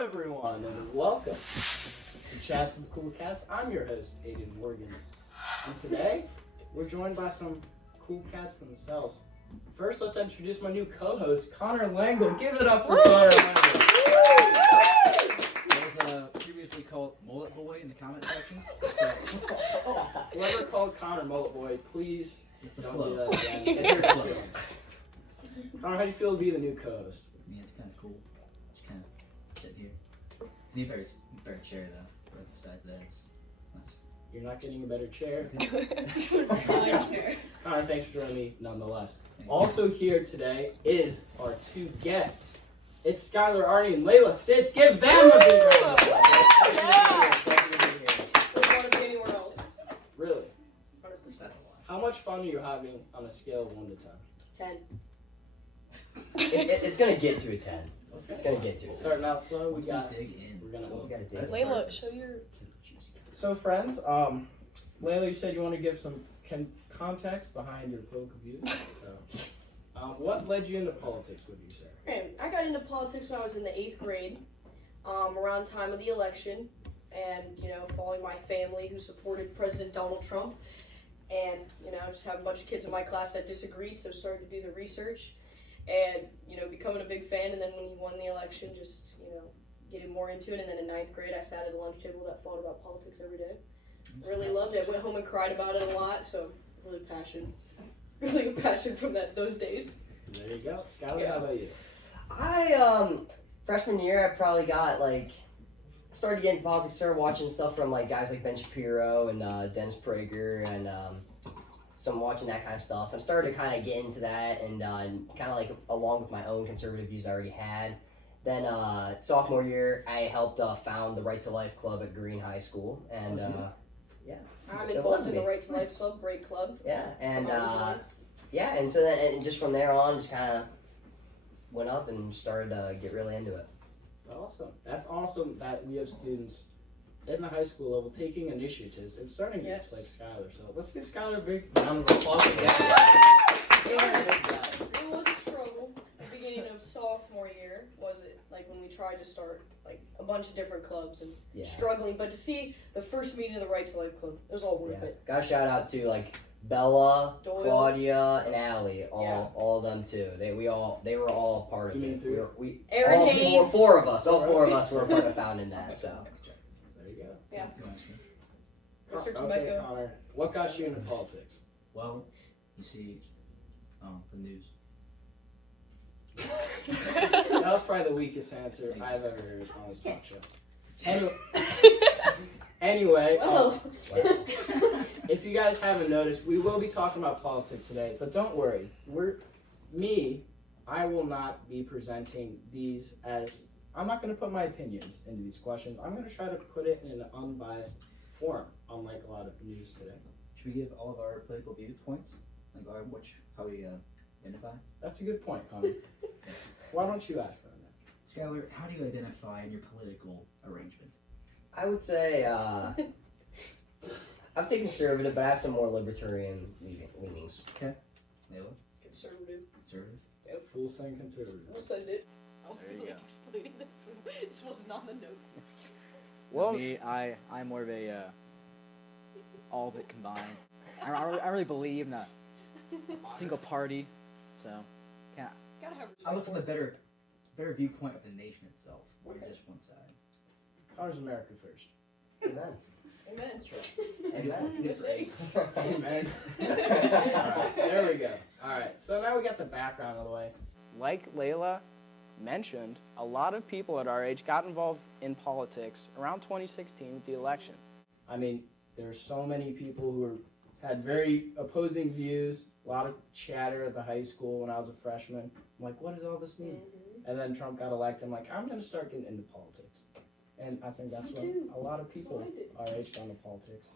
everyone, and welcome to Chats with Cool Cats. I'm your host, Aiden Morgan, and today we're joined by some cool cats themselves. First, let's introduce my new co-host, Connor Langle. Give it up for Connor Langle. I was previously called Mullet Boy in the comment sections. So. Whoever called Connor Mullet Boy, please It's the don't flow. do that again. It hurts his feelings. Connor, how do you feel to be the new co-host? I mean, it's kind of cool. Just kind of sit here. Need a better chair though. But besides that, it's nice. You're not getting a better chair. Connor, thanks for joining me nonetheless. Also here today is our two guests. It's Skylar Arnie and Layla Sitz. Give them a big round of applause. Don't want to be anywhere else. Really? 100%. How much fun are you having on a scale of 1 to 10? 10. It's gonna get to a 10. It's gonna get to it. Starting out slow, we got. dig in. We're gonna. We gotta dig. let's Layla, start. show your. So friends, Layla, you said you want to give some context behind your political views. So, what led you into politics? Would you say? Okay, I got into politics when I was in the 8th grade, around time of the election, and following my family who supported President Donald Trump, and just have a bunch of kids in my class that disagreed, so started to do the research, and becoming a big fan. And then when he won the election, just getting more into it. And then in 9th grade, I sat at a lunch table that thought about politics every day. Really loved it. Went home and cried about it a lot. So really a passion from those days. There you go, Skylar. Yeah. How about you? I freshman year I probably got started getting into politics, started watching stuff from guys like Ben Shapiro and Dennis Prager and some watching that kind of stuff, and started to kind of get into that and kind of along with my own conservative views I already had. Then sophomore year I helped found the Right to Life Club at Green High School, and I'm It involved was in the me. Right to Life Club, great club. and so then and just from there on just kind of went up and started to get really into it. That's awesome. That's awesome that we have students in the high school level taking initiatives and starting groups Yes. like Skylar. So let's give Skylar a big round of applause. It was a struggle. The beginning of sophomore year was it when we tried to start a bunch of different clubs and Yeah. struggling, but to see the first meeting of the Right to Life Club, it was all worth it. Got a shout out to Bella, Doyle. Claudia, and Allie. Yeah. All of them too. They were all part of You mean it. three? Aaron all Hayes. four of us. All four of us were part of founding that. So There you go. Yeah. Mr. Okay, Temecco. Connor. What got you into politics? Well, you see, the news. That was probably the weakest answer I've ever heard on this talk show. Anyway, Well, if you guys haven't noticed, we will be talking about politics today, but don't worry. I will not be presenting these as, I'm not going to put my opinions into these questions. I'm going to try to put it in an unbiased form, unlike a lot of news today. Should we give all of our political viewpoints? How we identify? That's a good point, Connor. Why don't you ask them that? Skylar, how do you identify in your political arrangement? I would say I would say conservative, but I have some more libertarian leanings. Layla? conservative. Conservative? Full send conservative. We'll send it. There you go. Explaining this wasn't on the notes. Well, Me, I'm more of a all of it combined. I really believe in a single party, so can't. Gotta have I look from the better viewpoint of the nation itself, more than just one side. Connor's America first. Amen. Amen. Amen. Amen. Alright, there we go. Alright, so now we got the background out of the way. Like Layla mentioned, a lot of people at our age got involved in politics around 2016 with the election. I mean, there's so many people who had very opposing views, a lot of chatter at the high school when I was a freshman. I'm like, what does all this mean? And then Trump got elected. I'm like, I'm going to start getting into politics. And I think that's Me when too. a lot of people That's what our age got into politics.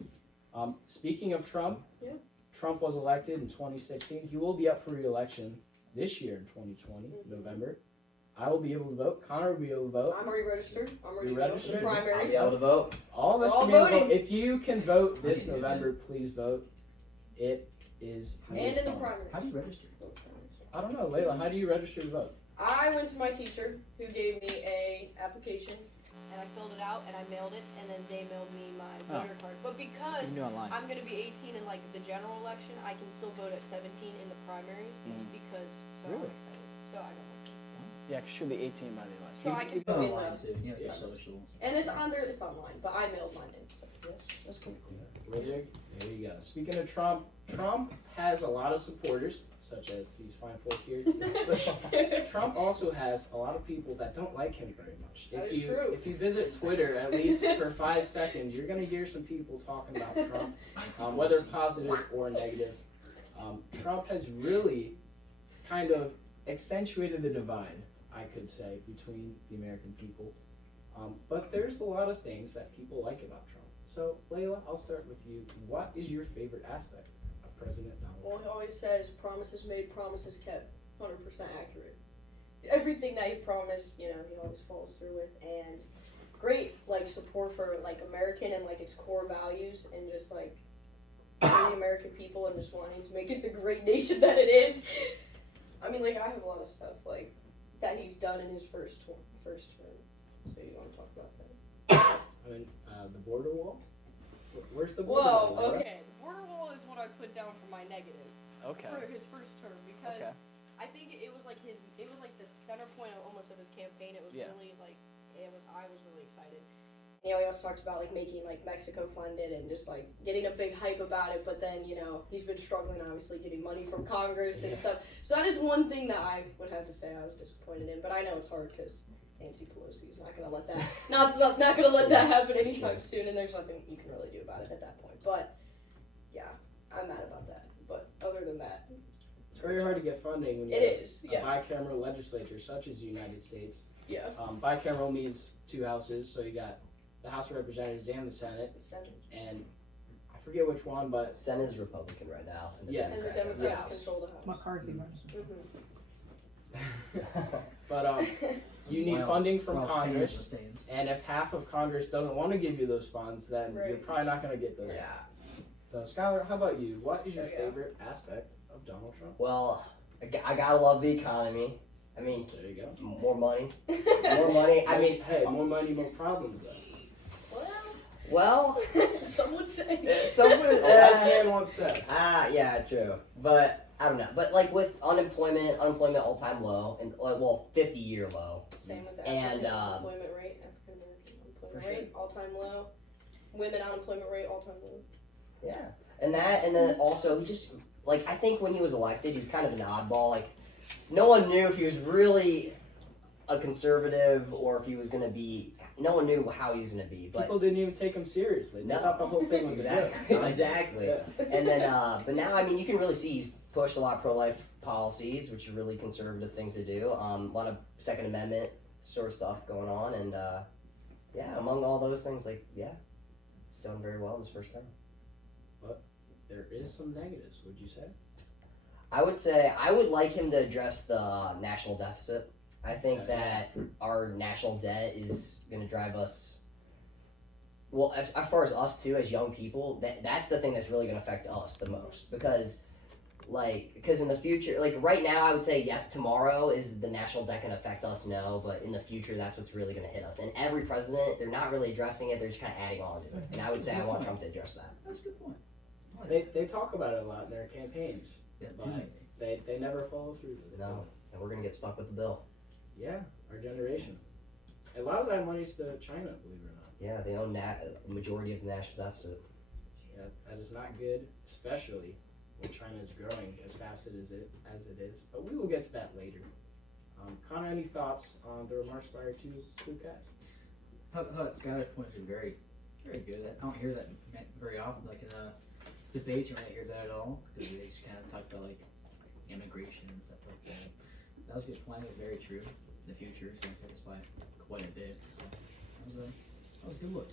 Speaking of Trump, Yeah. Trump was elected in 2016. He will be up for re-election this year in 2020, November. I will be able to vote. Connor will be able to vote. I'm already registered. I'm ready You're to go to registered? the I'll primary. be able to vote. All of us We're all can be able to voting. vote. If you can vote I this can do November, please vote. It is And in the fun. primary. How do you register? I don't know, Layla. How do you register to vote? I went to my teacher who gave me a application and I filled it out and I mailed it, and then they mailed me my Oh. voter card. But You because can do it online. I'm gonna be 18 in like the general election, I can still vote at 17 in the primaries because Really? I'm excited. So I don't. Yeah, 'cause she'll be 18 by the election. So I can You go vote in online the, too. You have your Yeah. socials. and it's on there. It's online, but I mailed mine in. So yes, that's cool. Well, there you go. Speaking of Trump, Trump has a lot of supporters, such as these fine folk here. But Trump also has a lot of people that don't like him very much. That If is you true. if you visit Twitter at least for 5 seconds, you're gonna hear some people talking about Trump, whether positive or negative. Trump has really kind of accentuated the divide, I could say, between the American people. But there's a lot of things that people like about Trump. So, Layla, I'll start with you. What is your favorite aspect of President Donald Well, Trump? he always says promises made, promises kept, 100% accurate. Everything that he promised, he always follows through with, and great like support for like American and like its core values, and just like the American people, and just wanting to make it the great nation that it is. I mean, like I have a lot of stuff like that he's done in his first term. So you want to talk about that? I mean, the border wall? Where's the border Whoa, wall? Layla? okay. The border wall is what I put down for my negative. Okay. For his first term, because Okay. I think it was like the center point of almost of his campaign. It was Yeah. really like I was really excited. He also talked about like making like Mexico funded and just like getting a big hype about it, but then he's been struggling obviously getting money from Congress and Yeah. stuff. So that is one thing that I would have to say I was disappointed in, but I know it's hard because Nancy Pelosi is not gonna let that not gonna let that happen anytime soon, and there's nothing you can really do about it at that point. But yeah, I'm mad about that. But other than that, It's very hard to get funding when you it have is. a Yeah. bicameral legislature such as the United States. Yeah. Bicameral means 2 houses, so you got the House of Representatives and the Senate, The Senate. and I forget which one, but Senate is Republican right now. And the Yes. And the Democrats have Democrats House. control the House. McCarthy. but Mhm. you need funding from Well, Congress, sustains. and if half of Congress doesn't want to give you those funds, then you're Right. probably not going to get those. Yeah. So, Skylar, how about you? What is your So, yeah. favorite aspect of Donald Trump? Well, I gotta love the economy. I mean, There you go. more money. More money. I mean, hey, more money, more problems, though. well, some would say. someone. Oh, as man once said. Yeah, true. But I don't know. But like with unemployment all-time low, and 50-year low. Same with the And, African unemployment rate. African American unemployment For rate, all-time low. Women unemployment rate, all-time low. Yeah, and then also he just like I think when he was elected, he was kind of an oddball. Like no one knew if he was really a conservative or if he was gonna be. No one knew how he was gonna be. But People didn't even take him seriously. They No. thought the whole thing was exactly, a joke. exactly. Yeah. And then, but now I mean, you can really see he's pushed a lot of pro-life policies, which are really conservative things to do. A lot of Second Amendment sort of stuff going on, and yeah, among all those things, like yeah, he's done very well in his first term. There is some negatives, would you say? I would say I would like him to address the national deficit. I think Okay. that our national debt is going to drive us. Well, as far as us too, as young people, that's the thing that's really going to affect us the most because in the future, like right now, I would say yeah, tomorrow is the national debt going to affect us? No, but in the future, that's what's really going to hit us. And every president, they're not really addressing it; they're just kind of adding on to it. And I would say I want Trump to address that. That's a good point. They talk about it a lot in their campaigns, Yeah, but they never follow through with it. No, and we're going to get stuck with the bill. Yeah, our generation. A lot of that money's to China, believe it or not. Yeah, they own a majority of the national deficit. Yeah, that is not good, especially when China is growing as fast as it is. But we will get to that later. Connor, any thoughts on the remarks by our two cats? How Skylar's points are very, very good. I don't hear that very often, like in debates. You don't hear that at all because they just kind of talk about like immigration and stuff like that. That was a good point. It was very true. The future is going to affect us by quite a bit. So that was a good look.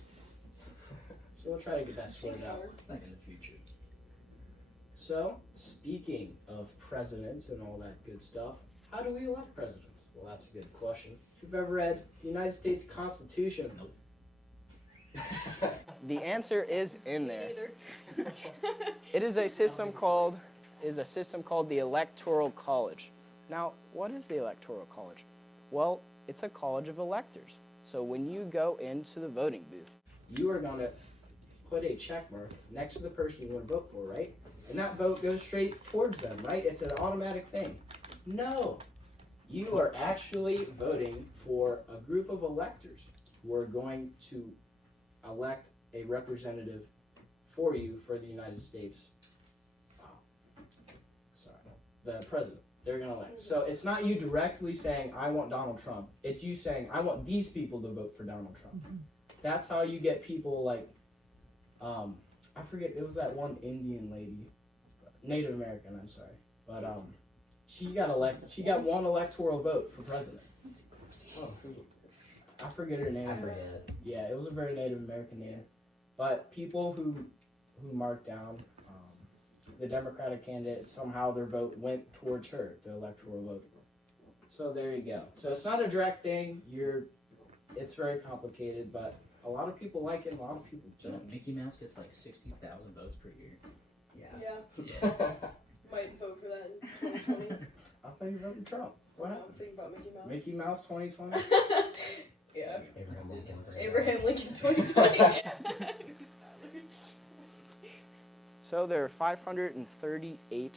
So we'll try to get that sorted out. Think in the future. So, speaking of presidents and all that good stuff, how do we elect presidents? Well, that's a good question. If you've ever read the United States Constitution, the answer is in there. Neither. It is a system called the Electoral College. Now, what is the Electoral College? Well, it's a college of electors. So when you go into the voting booth, you are going to put a check mark next to the person you want to vote for, right? And that vote goes straight towards them, right? It's an automatic thing. No. You are actually voting for a group of electors who are going to elect a representative for you for the United States. The president. They're going to elect. So it's not you directly saying, I want Donald Trump. It's you saying, I want these people to vote for Donald Trump. That's how you get people like, I forget, it was that one Indian lady, Native American, I'm sorry. But she got elected. She got one electoral vote for president. Oh, I forget her name. I forget. Yeah, it was a very Native American name. But people who marked down the Democratic candidate, somehow their vote went towards her, the electoral vote. So there you go. So it's not a direct thing. It's very complicated, but a lot of people like it, a lot of people So don't. Mickey Mouse gets like 60,000 votes per year. Yeah, might vote for that in 2020. I thought you voted Trump. What I'm happened? thinking about Mickey Mouse. Mickey Mouse 2020? Yeah. Abraham Lincoln. Abraham Lincoln 2020. So there are 538.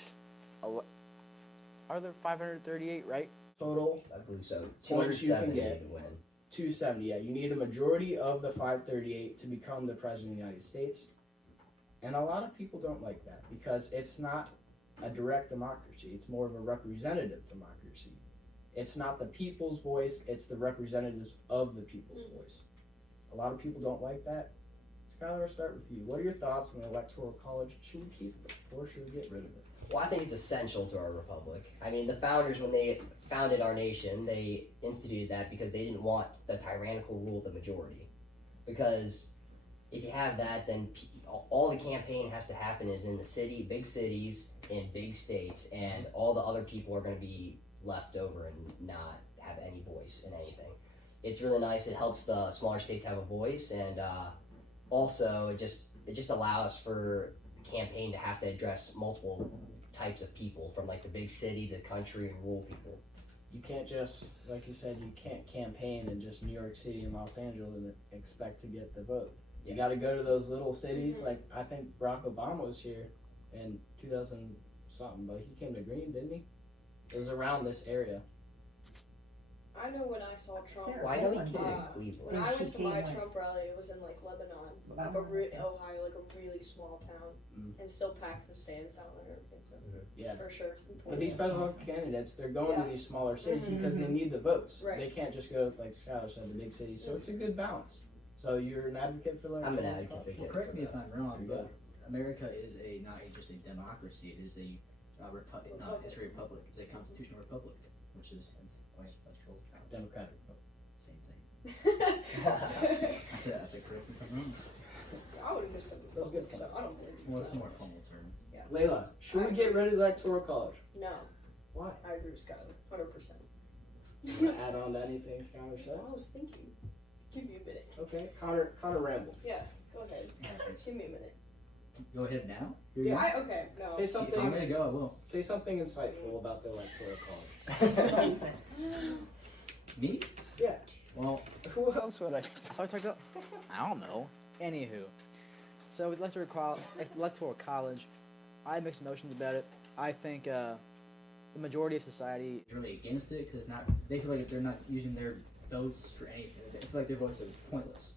Are there 538, right? Total I believe so. Points you can 270 get. to win. 270. Yeah, you need a majority of the 538 to become the president of the United States. And a lot of people don't like that because it's not a direct democracy. It's more of a representative democracy. It's not the people's voice, it's the representatives of the people's voice. A lot of people don't like that. Skylar, I'll start with you. What are your thoughts on the Electoral College? Should we keep it or should we get rid of it? Well, I think it's essential to our republic. I mean, the founders, when they founded our nation, they instituted that because they didn't want the tyrannical rule of the majority. Because if you have that, then all the campaign has to happen is in the city, big cities, in big states, and all the other people are going to be left over and not have any voice in anything. It's really nice. It helps the smaller states have a voice, and also it just allows for campaign to have to address multiple types of people, from like the big city to the country and rural people. You can't just, like you said, you can't campaign in just New York City and Los Angeles and expect to get the vote. You got to go to those little cities. Like I think Barack Obama was here in 2000 something, but he came to Green, didn't he? It was around this area. I know when I saw Trump. Well, I know he came Uh, in When Cleveland. I She went to my came, like- Trump rally, it was in like Lebanon, Lebanon, like Ohio, like a really small town, Mm. and still packed the stands out and everything. So Yeah. for sure. But these presidential candidates, they're going Yeah. to these smaller cities Mhm. because they need the votes. Right. They can't just go, like Skylar said, the big cities. So it's a good balance. So you're an advocate for that? I'm an advocate for Well, it. correct me if I'm wrong, There you but America is not just a democracy. It is a it's a republic. It's a constitutional republic, which is Democratic. same thing. I said correct me if I'm wrong. I would have just said That's good. so I don't believe Well, it's a more formal term. Layla, should we get rid of the Electoral College? No, Why? I agree with Skylar, 100%. You want to add on to anything Skylar said? I was thinking. Give me a minute. Okay, Connor ramble. Go ahead. Give me a minute. Go ahead now. Yeah. Okay. No. Say If I'm something. gonna go, I will. Say something insightful about the Electoral College. Me? Yeah. Well, Who else would I? I don't know. Anywho, so with electoral college, I have mixed emotions about it. I think the majority of society. really against it because they feel like they're not using their votes for anything. They feel like their votes are pointless.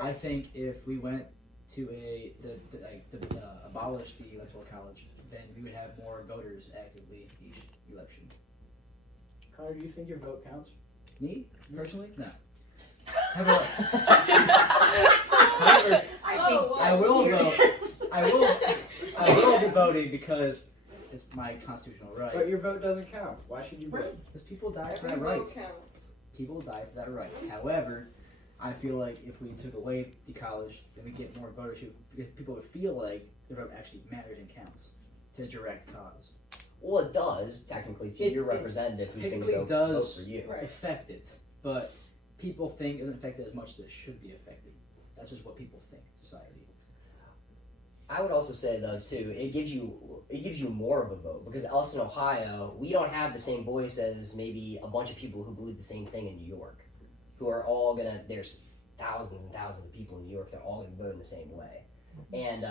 I Right. think if we went to abolish the electoral college, then we would have more voters actively each election. Connor, do you think your vote counts? Me personally, no. However, Oh, I will vote. I will be voting because it's my constitutional But right. your vote doesn't count. Why should you vote? Because people die for Every that right. vote counts. People die for that right. However, I feel like if we took away the college, then we get more votership because people would feel like their vote actually matters and counts to a direct cause. Well, it does technically to It- your it representative who's going to technically go vote does. for you. Right. Affect it, but people think it doesn't affect it as much as it should be affected. That's just what people think. Society. I would also say though too, it gives you more of a vote because us in Ohio, we don't have the same voice as maybe a bunch of people who believe the same thing in New York. who are all gonna. There's thousands and thousands of people in New York that are all gonna vote in the same way. And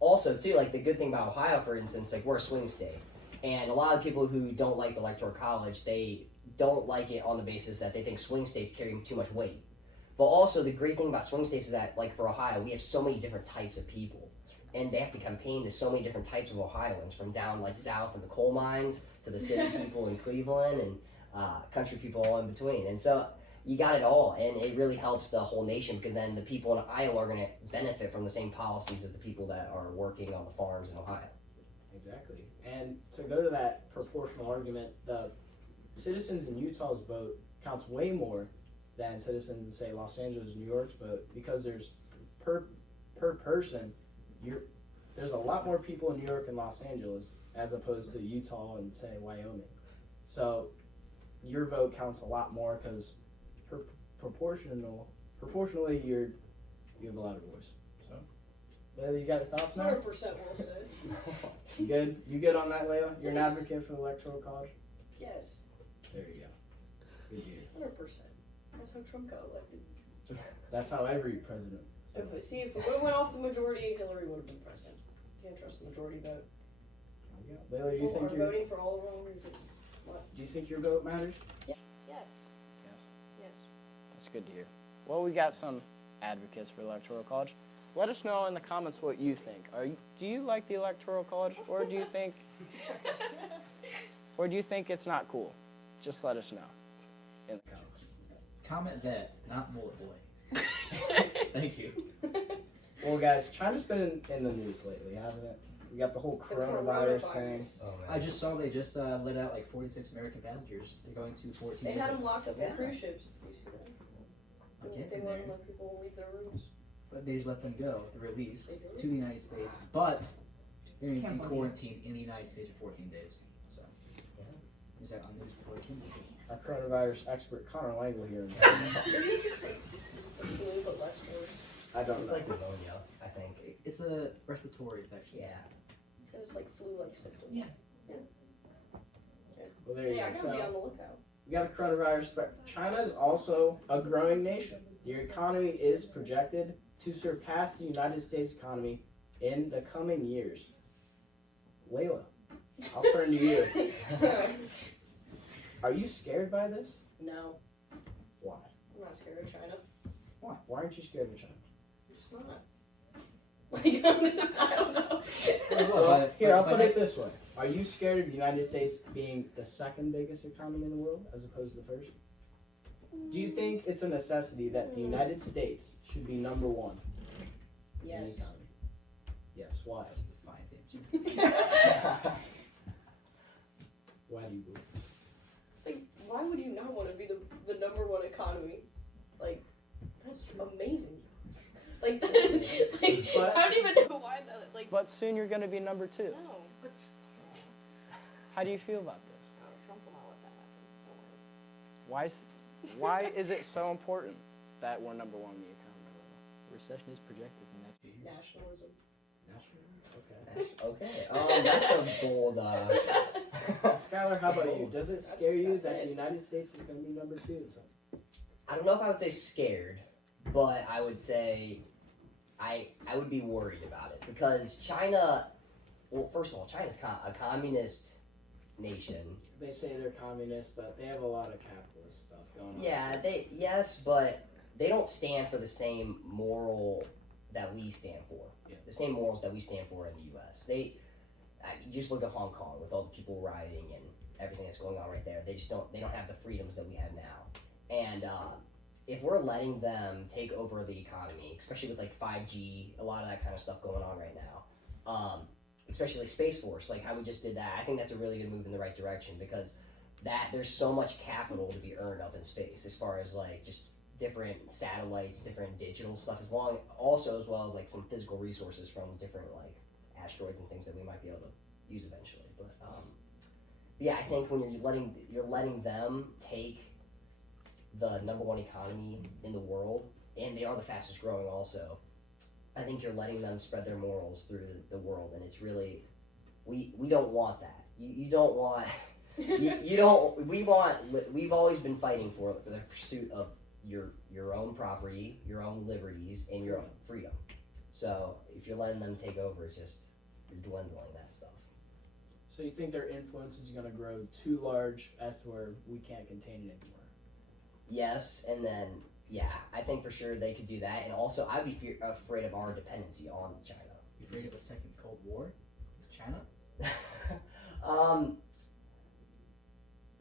also too, like the good thing about Ohio, for instance, like we're a swing state, and a lot of people who don't like the Electoral College, they don't like it on the basis that they think swing states carry too much weight. But also the great thing about swing states is that, like for Ohio, we have so many different types of people, and they have to campaign to so many different types of Ohioans, from down like south in the coal mines to the city people in Cleveland and country people all in between. And so you got it all, and it really helps the whole nation, because then the people in Iowa are going to benefit from the same policies as the people that are working on the farms in Ohio. Exactly. And to go to that proportional argument, the citizens in Utah's vote counts way more than citizens in, say, Los Angeles, New York's vote, because there's per person, there's a lot more people in New York and Los Angeles as opposed to Utah and, say, Wyoming. So your vote counts a lot more because proportionally you have a lot of voice. So, Layla, you got your thoughts now? 100% well said. You good? You good on that, Layla? You're an Yes. advocate for the Electoral College? Yes, There you go. Good to hear. 100%. That's how Trump got elected. That's how every president. If it would have went off the majority, Hillary would have been president. Can't trust the majority vote. Layla, do you People think are voting for all the wrong reasons. do you think your vote matters? Yes. Yes. Yes. That's good to hear. Well, we got some advocates for the Electoral College. Let us know in the comments what you think. Do you like the Electoral College, or do you think it's not cool? Just let us know in the comments. Comment that, not Mullet Boy. Thank you. Well, guys, China's been in the news lately, hasn't it? We got the whole The coronavirus thing. Oh, I just saw they just let out like 46 American passengers. They're going to 14 They days. had them locked up Yeah. on cruise ships. Do you see that? Okay, They there. wouldn't let people leave their rooms. But they just let them go. They're released They do? to the United States, but they're in Can't believe quarantine in the United States for 14 days. So, is that on news before it came? Our coronavirus expert, Connor Langley, here. The flu, but less worse. I don't It's know. like pneumonia, I think. It's a respiratory infection. Yeah. So it's like flu-like symptoms. Yeah. Well, there you Hey, I go. gotta be So, on the lookout. we got the coronavirus, but China is also a growing nation. Your economy is projected to surpass the United States economy in the coming years. Layla, I'll turn to you. Are you scared by this? No, Why? I'm not scared of China. Why? Why aren't you scared of China? I'm just not. Like, I'm just, I don't know. Well, here, I'll put it this way. Are you scared of the United States being the second biggest economy in the world as opposed to the first? Do you think it's a necessity that the United States should be number one in the Yes. economy? Yes. Why? That's a defiant answer. Why do you believe? Like, why would you not want to be the number one economy? Like, that's amazing. Like, that is, like, But- I don't even know why that, like, But soon you're going to be number two. no. But, How do you feel about this? oh, Trump will not let that happen. Don't worry. Why is it so important that we're number one in the economy? Recession is projected in the next few years. Nationalism. Okay. Okay. That's a bold. Skylar, how about you? Does it scare you that the United States is going to be number two in something? I don't know if I would say scared, but I would say I would be worried about it, because China. Well, first of all, China's a communist nation. They say they're communist, but they have a lot of capitalist stuff going on. Yeah, but they don't stand for the same moral that we stand for. Yeah. The same morals that we stand for in the U.S. You just look at Hong Kong with all the people rioting and everything that's going on right there. They don't have the freedoms that we have now. And if we're letting them take over the economy, especially with like 5G, a lot of that kind of stuff going on right now, especially like Space Force, like how we just did that, I think that's a really good move in the right direction, because there's so much capital to be earned up in space, as far as like just different satellites, different digital stuff, as well as like some physical resources from different like asteroids and things that we might be able to use eventually. But yeah, I think when you're letting them take the number one economy in the world, and they are the fastest growing also, I think you're letting them spread their morals through the world, and it's really we don't want that. You don't want you don't. We've always been fighting for the pursuit of your own property, your own liberties, and your own freedom. So if you're letting them take over, it's just you're dwindling that stuff. So you think their influence is going to grow too large as to where we can't contain it anymore? Yes, and then yeah, I think for sure they could do that, and also I'd be afraid of our dependency on China. You afraid of a second Cold War with China?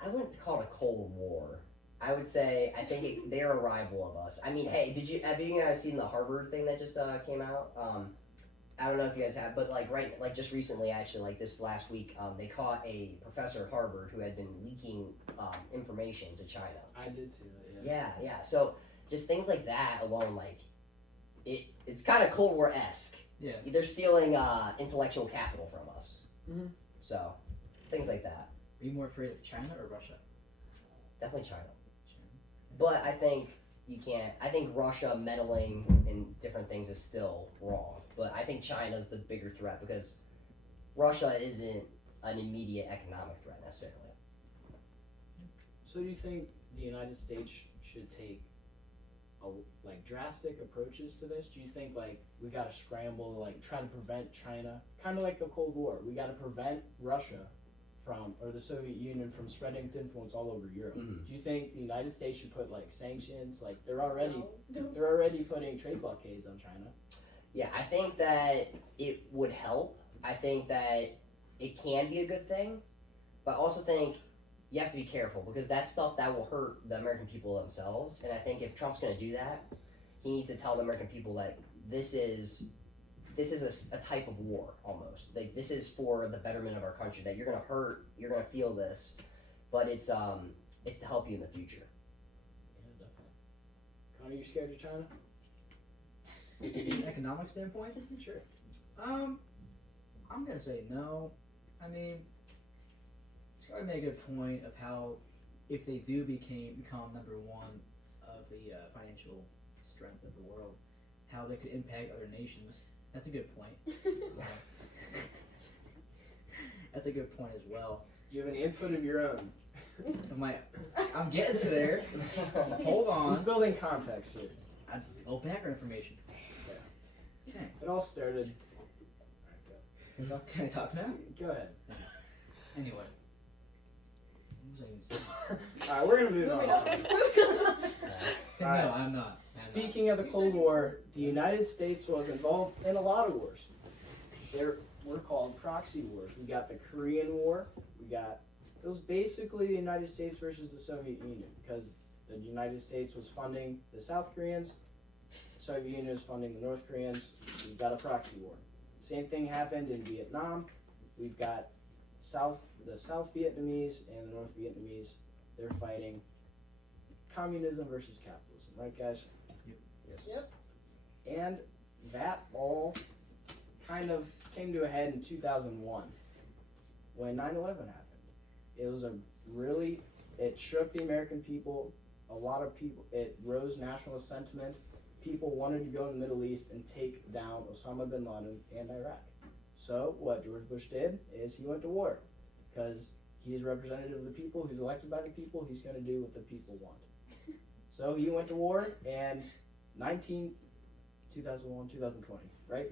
I wouldn't call it a Cold War. I would say I think they're a rival of us. I mean, hey, have you guys seen the Harvard thing that just came out? I don't know if you guys have, but like just recently, actually, like this last week, they caught a professor at Harvard who had been leaking information to China. I did see that. Yeah. Yeah. So just things like that alone, like it's kind of Cold War-esque. Yeah. They're stealing intellectual capital from us. Mhm. So things like that. Are you more afraid of China or Russia? Definitely China. China. But I think you can't. I think Russia meddling in different things is still wrong. But I think China's the bigger threat because Russia isn't an immediate economic threat necessarily. So do you think the United States should take drastic approaches to this? Do you think we got to scramble to try to prevent China, kind of like the Cold War? We got to prevent Russia or the Soviet Union from spreading its influence all over Europe. Mhm. Do you think the United States should put sanctions? They're already No. they're already putting trade blockades on China. Yeah, I think that it would help. I think that it can be a good thing, but I also think you have to be careful because that's stuff that will hurt the American people themselves. And I think if Trump's going to do that, he needs to tell the American people that this is a type of war almost. Like this is for the betterment of our country. That you're going to hurt, you're going to feel this, but it's to help you in the future. Yeah, definitely. Connor, you scared of China? From an economic standpoint? Sure. I'm gonna say no. I mean, Scott made a good point of how if they do become number one of the financial strength of the world, how they could impact other nations. That's a good point. That's a good point as well. Do you have any input of your own? I'm getting to there. Hold Who's on. building context here? A little background information. Okay. It all started. Can I talk now? Go ahead. Anyway. What was I even saying? All right, we're gonna move Moving on. on. No, Alright. I'm not. Speaking of the Cold War, the United States was involved in a lot of wars. There were called proxy wars. We got the Korean War. It was basically the United States versus the Soviet Union because the United States was funding the South Koreans, the Soviet Union was funding the North Koreans. We've got a proxy war. Same thing happened in Vietnam. We've got the South Vietnamese and the North Vietnamese. They're fighting communism versus capitalism, right, guys? Yes. Yep. And that all kind of came to a head in 2001 when 9/11 happened. It was it shook the American people. A lot of people, it rose nationalist sentiment. People wanted to go to the Middle East and take down Osama bin Laden and Iraq. So what George Bush did is he went to war because he's representative of the people, he's elected by the people, he's going to do what the people want. So he went to war and 2001, 2020, right?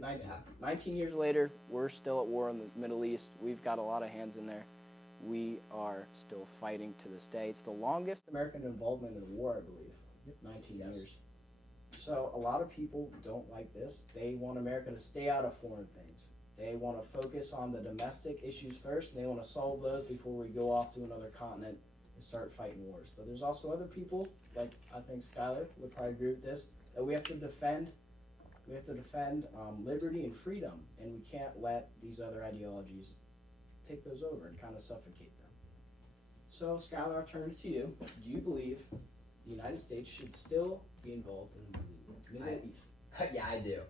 19 years later, we're still at war in the Middle East. We've got a lot of hands in there. We are still fighting to this day. It's the longest American involvement in a war, I believe. 19 years. So a lot of people don't like this. They want America to stay out of foreign things. They want to focus on the domestic issues first, and they want to solve those before we go off to another continent and start fighting wars. But there's also other people, like I think Skylar would probably agree with this, that we have to defend. We have to defend liberty and freedom, and we can't let these other ideologies take those over and kind of suffocate them. So, Skylar, I'll turn to you. Do you believe the United States should still be involved in the Middle East? Yeah, I do.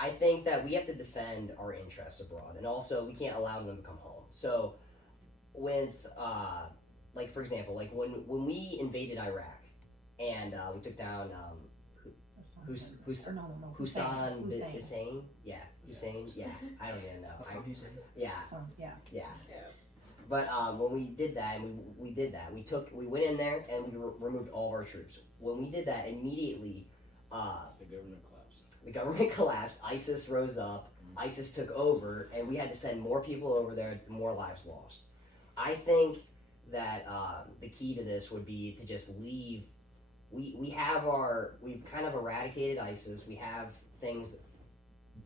I think that we have to defend our interests abroad, and also we can't allow them to come home. So, with for example, when we invaded Iraq, and we took down Hussein. Yeah, Hussein. Yeah, I don't even know. Saddam Hussein. Yeah. So, yeah. Yeah. But when we did that, and we went in there and we removed all of our troops. When we did that, immediately, The government collapsed. the government collapsed. ISIS rose up. ISIS took over, and we had to send more people over there. More lives lost. I think that the key to this would be to just leave. We've kind of eradicated ISIS. We have things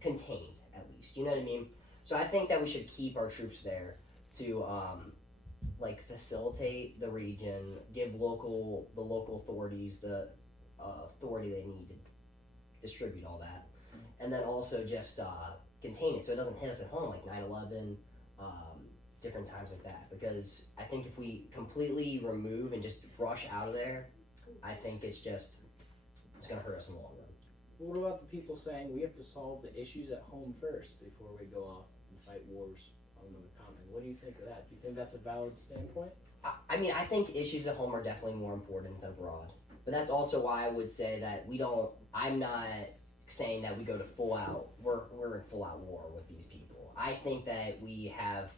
contained, at least. You know what I mean? So I think that we should keep our troops there to facilitate the region, give the local authorities the authority they need to distribute all that, and then also just contain it so it doesn't hit us at home like 9/11, different times like that. Because I think if we completely remove and just rush out of there, I think it's gonna hurt us in the long run. What about the people saying we have to solve the issues at home first before we go off and fight wars on another continent? What do you think of that? Do you think that's a valid standpoint? I mean, I think issues at home are definitely more important than abroad. But that's also why I would say that I'm not saying that we go to full out, we're in full out war with these people. I think that we have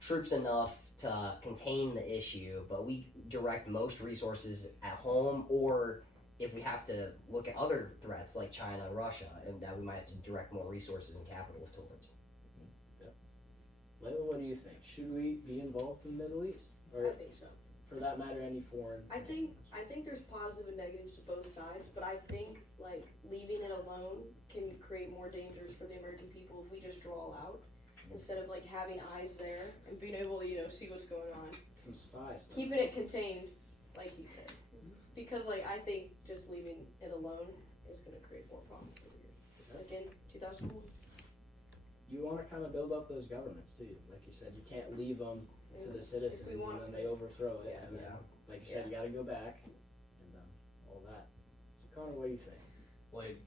troops enough to contain the issue, but we direct most resources at home, or if we have to look at other threats like China and Russia, and that we might have to direct more resources and capital towards. Layla, what do you think? Should we be involved in the Middle East? I Or, think so. for that matter, any foreign? I think there's positive and negatives to both sides, but I think like leaving it alone can create more dangers for the American people if we just draw out instead of like having eyes there and being able to see what's going on. Some spy stuff. Keeping it contained, like you said, because like I think just leaving it alone is going to create more problems. Just like in 2001. You want to kind of build up those governments too. Like you said, you can't leave them to the citizens and then they overthrow it. Yeah. And then, like you said, you got to go back and all that. So, Connor, what do you think? Like,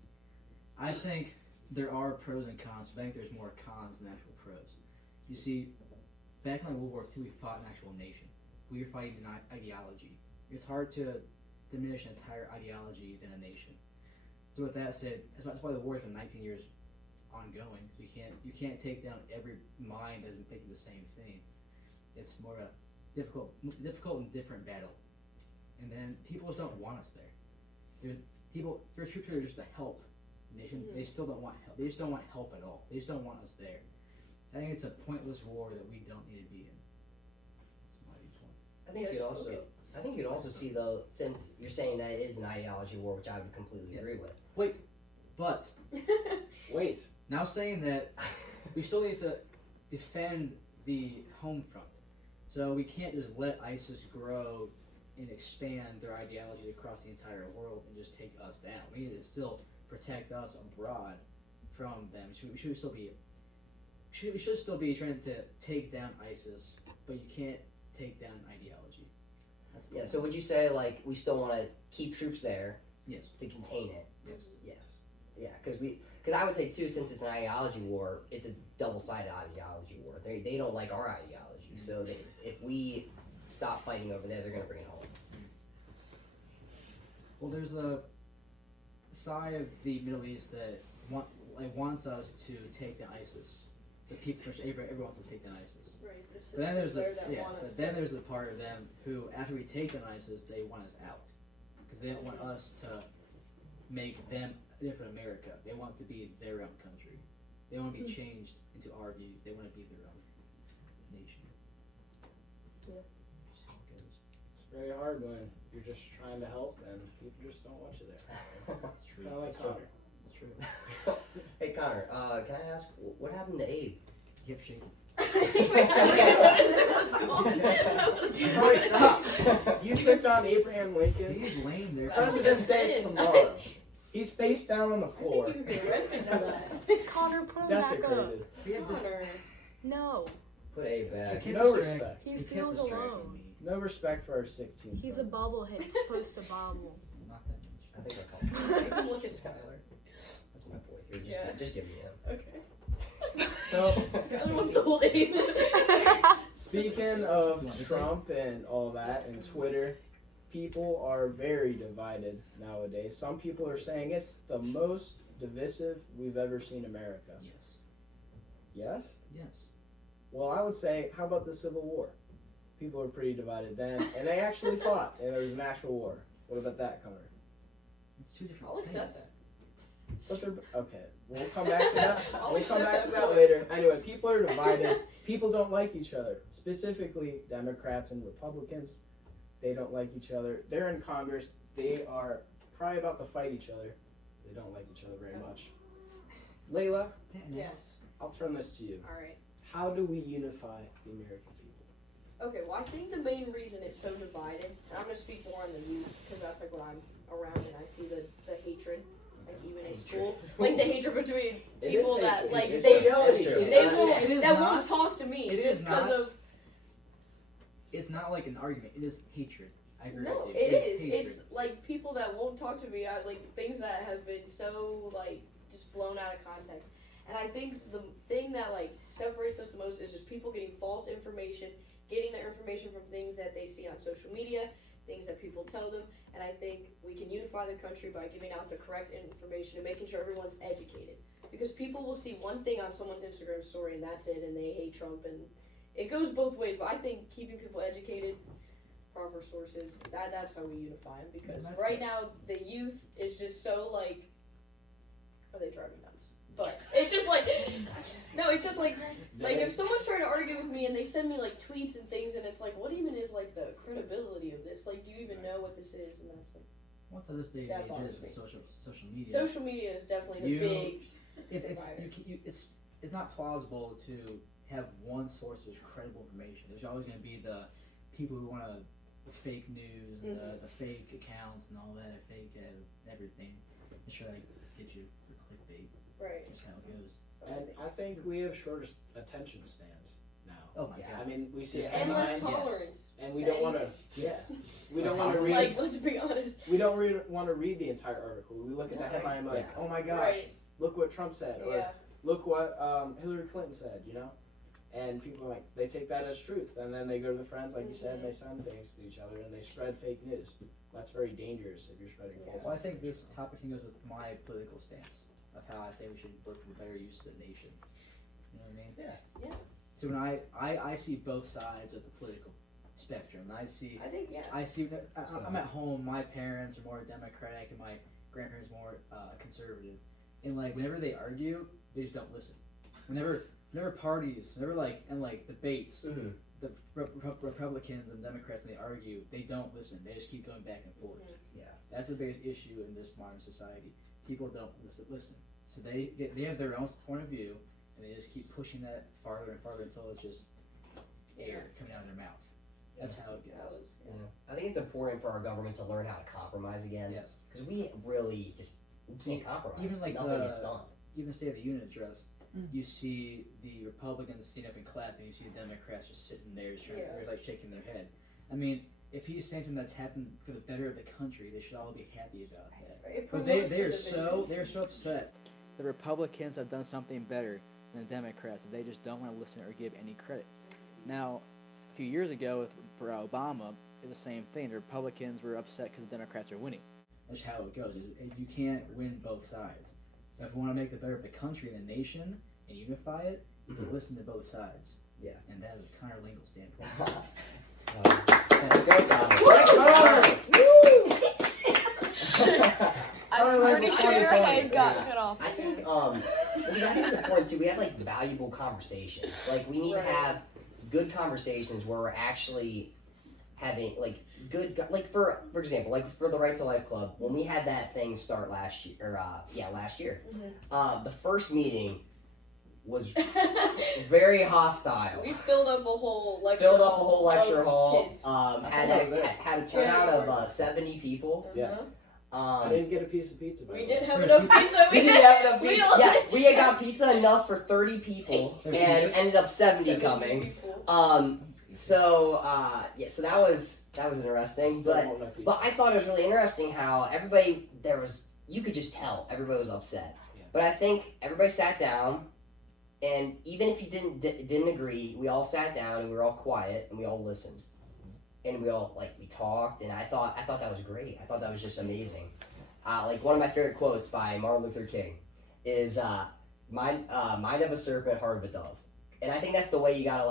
I think there are pros and cons. But I think there's more cons than actual pros. You see, back in World War II, we fought an actual nation. We were fighting an ideology. It's hard to diminish an entire ideology than a nation. So with that said, that's why the war has been 19 years ongoing. So you can't take down every mind as in thinking the same thing. It's more a difficult and different battle. And then people just don't want us there. Their troops are just to help the nation. They still don't want help. They just don't want help at all. They just don't want us there. I think it's a pointless war that we don't need to be in. That's my viewpoint. I think you'd also see though, since you're saying that it is an ideology war, which I would completely agree with. But Wait. now saying that, we still need to defend the home front. So we can't just let ISIS grow and expand their ideology across the entire world and just take us down. We need to still protect us abroad from them. We should still be trying to take down ISIS, but you can't take down ideology. That's the Yeah. point. So would you say like we still want to keep troops there? Yes. To contain it. Yes. Yes. Yeah. Because I would say too, since it's an ideology war, it's a double-sided ideology war. They don't like our ideology, so if we stop fighting over there, they're gonna bring it home. Well, there's the side of the Middle East that wants us to take down ISIS. The people, everyone wants to take down ISIS. Right. The But then there's citizens there that want us but to. then there's the part of them who, after we take down ISIS, they want us out because they don't want us to make them different America. They want to be their own country. They want to be changed into our views. They want to be their own nation. Yeah. Just how it goes. It's very hard when you're just trying to help and people just don't want you there. That's true. Kind of like That's true. Connor. That's true. Hey Connor, can I ask what happened to Abe? Yep, shake. Wait, stop. You took on Abraham Lincoln. He's lame there. President's Day is tomorrow. He's face down on the I think floor, you would be arrested for that. Connor, put him back up. desecrated. We have this. Connor. No, Put Abe back. No respect. he You kept feels distracting alone. me. No respect for our 16th. He's a bobblehead. He's supposed to bobble. Not that much. I think I You can look at Skylar. That's my boy. Here, Yeah. just give me him. Okay. So, Skylar wants to hold Abe. speaking of Trump and all that and Twitter, people are very divided nowadays. Some people are saying it's the most divisive we've ever seen America. Yes. Yes? Yes. Well, I would say, how about the Civil War? people were pretty divided then, and they actually fought, and there was an actual war. What about that, Connor? It's two different I'll things. accept that. But okay, we'll come back to that. I'll We'll come accept back to that that point. later. Anyway, people are divided. People don't like each other. Specifically, Democrats and Republicans. They don't like each other. They're in Congress. They are probably about to fight each other. They don't like each other very much. Layla, Yes. I'll turn this to you. All right. How do we unify the American people? Okay, well, I think the main reason it's so divided, and I'm going to speak more on the youth, because that's like what I'm around, and I see the hatred, like even in school, like the hatred between It people is that, hatred. like, It's they reality. they It won't, is that not. won't talk to me It just is because not. of, It's not like an argument. It is hatred. I agree no, with you. it is. hatred. It's like people that won't talk to me, like things that have been so, like, just blown out of context. And I think the thing that, like, separates us the most is just people getting false information, getting their information from things that they see on social media, things that people tell them. And I think we can unify the country by giving out the correct information and making sure everyone's educated. Because people will see one thing on someone's Instagram story and that's it, and they hate Trump. And it goes both ways, but I think keeping people educated, proper sources, that's how we unify them. Because That's right good. now, the youth is just so, like, are they driving nuts? But it's just like, no, it's just like if someone's trying to argue with me and they send me like tweets and things, and it's like, what even is like the credibility of this? Like, do you even know what this is? And that's like, What to this day That and age bothers is me. with social media. social media is definitely the You- big. It's not plausible to have one source of credible information. There's always going to be the people who want to the fake news and the fake accounts and all that, fake everything. Just try to get you for clickbait. Right. That's how it goes. So And I think we have shorter attention spans now. Oh my I god. mean, we see Just and less headlines, tolerance. and we to don't want to. anything. We don't want to read. Like, let's be honest. We don't want to read the entire article. We look at the Right. headline like, Yeah. oh my gosh, Right. look what Trump said, or Yeah. look what Hillary Clinton said, you know? And people like, they take that as truth, and then they go to their friends, like you said, and they send things to each other, and they spread fake news. That's very dangerous if you're spreading false Well, I think information. this topic can goes with my political stance of how I think we should work for the better use of the nation. You know what I mean? Yeah. Yeah. So when I see both sides of the political spectrum, and I see I'm at home. My parents are more Democratic, and my grandparents more conservative. And like whenever they argue, they just don't listen. Whenever parties, debates, Mm-hmm. the Republicans and Democrats, when they argue, they don't listen. They just keep going back and forth. Yeah. That's the biggest issue in this modern society. People don't listen. So they have their own point of view, and they just keep pushing that farther and farther until it's just air coming out of their mouth. That's how it That goes. was, Yeah. I think it's important for our government to learn how to compromise again. Yes. Because we really just we can't compromise. Even like nothing gets done. Even the State of the Union address, you see the Republicans standing up and clapping. You see the Democrats just sitting there, just they're like shaking their head. I mean, if he's saying something that's happened for the better of the country, they should all be happy about that. it But promotes they the are division. so upset. The Republicans have done something better than the Democrats, and they just don't want to listen or give any credit. Now, a few years ago for Obama, it's the same thing. The Republicans were upset because the Democrats are winning. That's how it goes. You can't win both sides. If we want to make the better of the country and the nation and unify it, you can listen to both sides. Yeah. And that is a counterlingual standpoint. Let's go, Dominic. I'm pretty sure your head got Yeah. cut off. I think it's important too. We have like valuable conversations. Like we need to Right. have good conversations where we're actually having like good like for example like for the Right to Life Club when we had that thing start last year last year. The first meeting was very hostile. We filled up a whole lecture Filled up a hall. whole lecture of hall. Kids. Had a turnout of 70 people. Yeah. I Um, didn't get a piece of pizza. by We the didn't way. have Wait, enough pizza? pizza. we didn't have enough we pizza. only- Yeah, we had got pizza enough for 30 people, There's and pizza? ended up 70 70 coming. people. So so that was interesting, Still but won't have pizza. but I thought it was really interesting how you could just tell everybody was upset. Yeah. But I think everybody sat down, and even if you didn't agree, we all sat down and we were all quiet and we all listened, and we all we talked, and I thought that was great. I thought that was just amazing. Like one of my favorite quotes by Martin Luther King is mind of a serpent, heart of a dove, and I think that's the way you gotta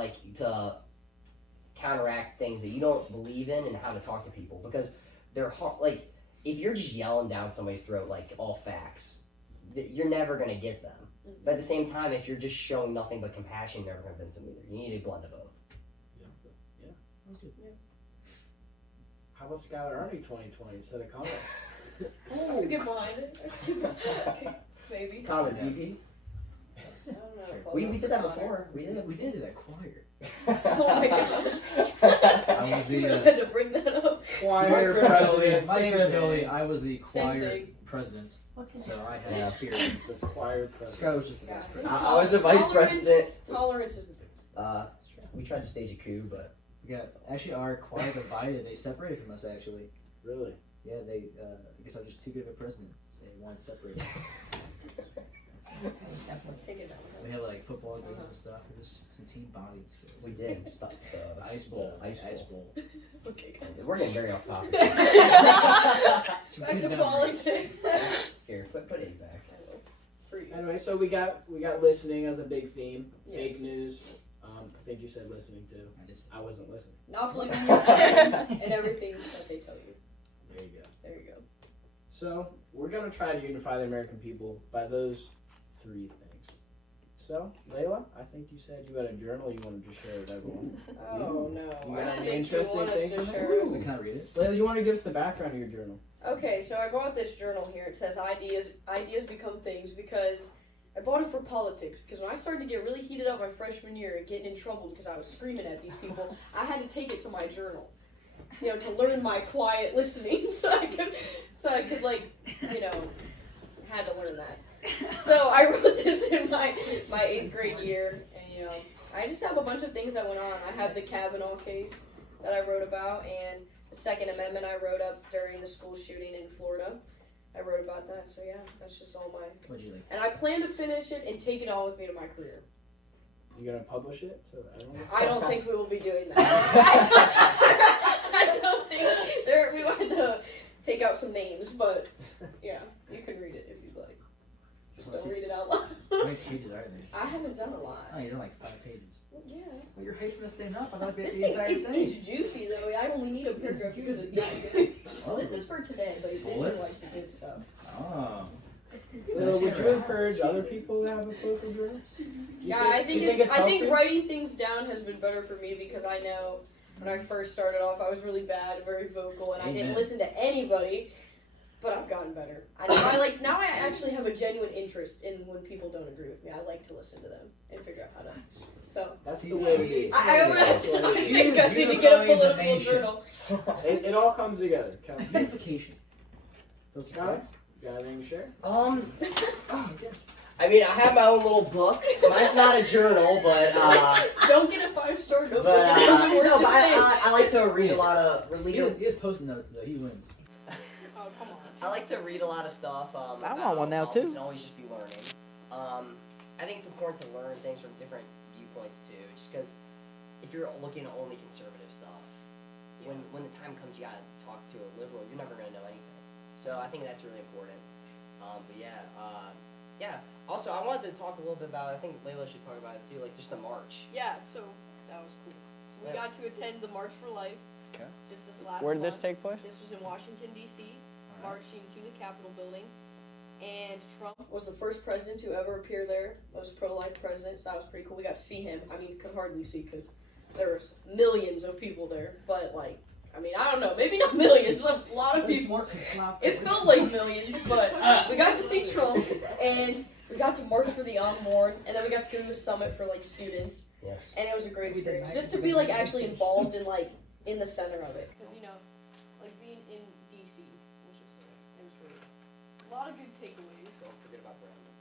counteract things that you don't believe in and how to talk to people because they're hard. Like if you're just yelling down somebody's throat like all facts, you're never gonna get them. But at the same time, if you're just showing nothing but compassion, you're never gonna convince them either. You need a blend of both. How about Skylar Army 2020 instead of Comet? I could get behind it. I could get behind it. Maybe. Comet VP. I don't know. We did that before. We did it. We did that choir. Oh my gosh. I was You the really had to bring that up. Choir president. My same credibility. thing. I was the Same choir thing. president, so I had Yeah. experience. The choir This president. guy was just the Yeah. best. I was the vice Tolerance- president. Tolerance is the biggest. We tried to stage a coup, but Yeah, actually, our choir divided. They separated from us. Actually, Really? yeah. They, I guess I was just too good of a president. So they wanted to separate. Let's take it down. We had like football games and stuff. It was some team bonding skills. we did stop the Ice bowl. Ice bowl. Okay, guys. We're getting very off topic. Some Back good to memories. politics. Here, put it back. For you. Anyway, so we got listening as a big theme. Yes. Fake news. I think you said listening too. I just I wasn't listening. Not believing your checks and everything that they tell you. There you go. There you go. So we're gonna try to unify the American people by those 3 things. So, Layla, I think you said you had a journal you wanted to share with everyone. Oh no. You got I don't any think interesting you want us things to in there? share. can I read it? Layla, you want to give us the background of your journal? Okay, so I bought this journal here. It says ideas become things because I bought it for politics because when I started to get really heated up my freshman year and getting in trouble because I was screaming at these people, I had to take it to my journal. You know, to learn my quiet listening so I could like, you know, had to learn that. So I wrote this in my 8th grade year and you know, I just have a bunch of things that went on. I have the Kavanaugh case that I wrote about and the Second Amendment I wrote up during the school shooting in Florida. I wrote about that, so yeah, that's just all my. What'd you like? And I plan to finish it and take it all with me to my career. You gonna publish it so that everyone? I don't think we will be doing that. I don't think we might have to take out some names, but yeah, you can read it if you'd like. Just don't read it out loud. How many pages are there? I haven't done a lot. Oh, you're doing like 5 pages. Yeah. Well, you're hyping this thing up. I thought This the thing, entire it's thing. juicy though. I only need a paragraph because it's that good. Well, this is for today, but this Bullets? is like the good stuff. Oh. Layla, would you encourage other people to have a political journal? Yeah, I think do you it's. I think healthy? writing things down has been better for me because I know when I first started off, I was really bad, very vocal, and I didn't Amen. listen to anybody. But I've gotten better. Now I actually have a genuine interest in when people don't agree with me. I like to listen to them and figure out how to. So That's the way to be. I would have to. I She think is I need to get a unifying the political nation. journal. It all comes together. Unification. So, Skylar, you got anything to share? I mean, I have my own little book. Mine's not a journal, but Don't get a 5-star note. but It doesn't work no, the but same. I like to read a lot of He has post-it notes though. He wins. Oh, come on. I like to read a lot of stuff. I want about one now, politics too. And always just be learning. I think it's important to learn things from different viewpoints too. Just because if you're looking at only conservative stuff, when the time comes, you gotta talk to a liberal. You're never gonna know anything. So I think that's really important. But yeah. Also, I wanted to talk a little bit about. I think Layla should talk about it too. Like just the march. Yeah, so that was cool. So we Yeah. got to attend the March for Life. Okay. Just this last Where did this month. take place? This was in Washington, D.C., marching to the Capitol building. And Trump was the first president to ever appear there, most pro-life president, so that was pretty cool. We got to see him. I mean, could hardly see because there was millions of people there. But, like, I mean, I don't know. Maybe not millions. A lot of people. It felt like millions, but we got to see Trump. And we got to march for the unborn. And then we got to go to a summit for, like, students. Yes. And it was a great experience. Just to be, like, actually involved in, like, in the center of it. Because, you know, like, being in D.C. was just, it was really, a lot of good takeaways. Don't forget about Brandon.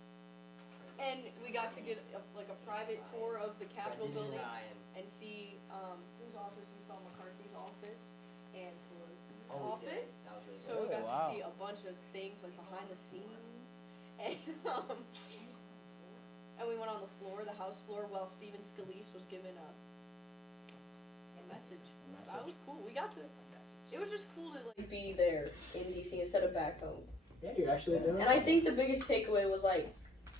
And we got to get, like, a private tour of the Capitol building Ryan. and see, whose office we saw, McCarthy's office and Pelosi's Oh, we did. office. That was really So cool. we got wow. to see a bunch of things, like, behind the scenes. And we went on the floor, the House floor, while Stephen Scalise was given a message. That was cool. We got to. It was just cool to like be there in DC instead of back home. Yeah, you're actually doing And I think the biggest takeaway was like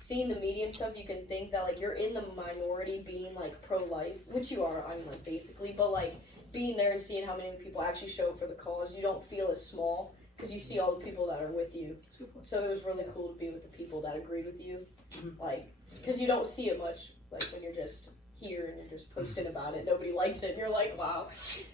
seeing the media and stuff, you can think that like you're in the minority being like pro-life, which you are. I mean, like basically, but like being there and seeing how many people actually show up for the cause, you don't feel as small because you see all the people that are with you. So it was really cool to be with the people that agree with you, like because you don't see it much, like when you're just here and you're just posting about it. Nobody likes it, and you're like, wow.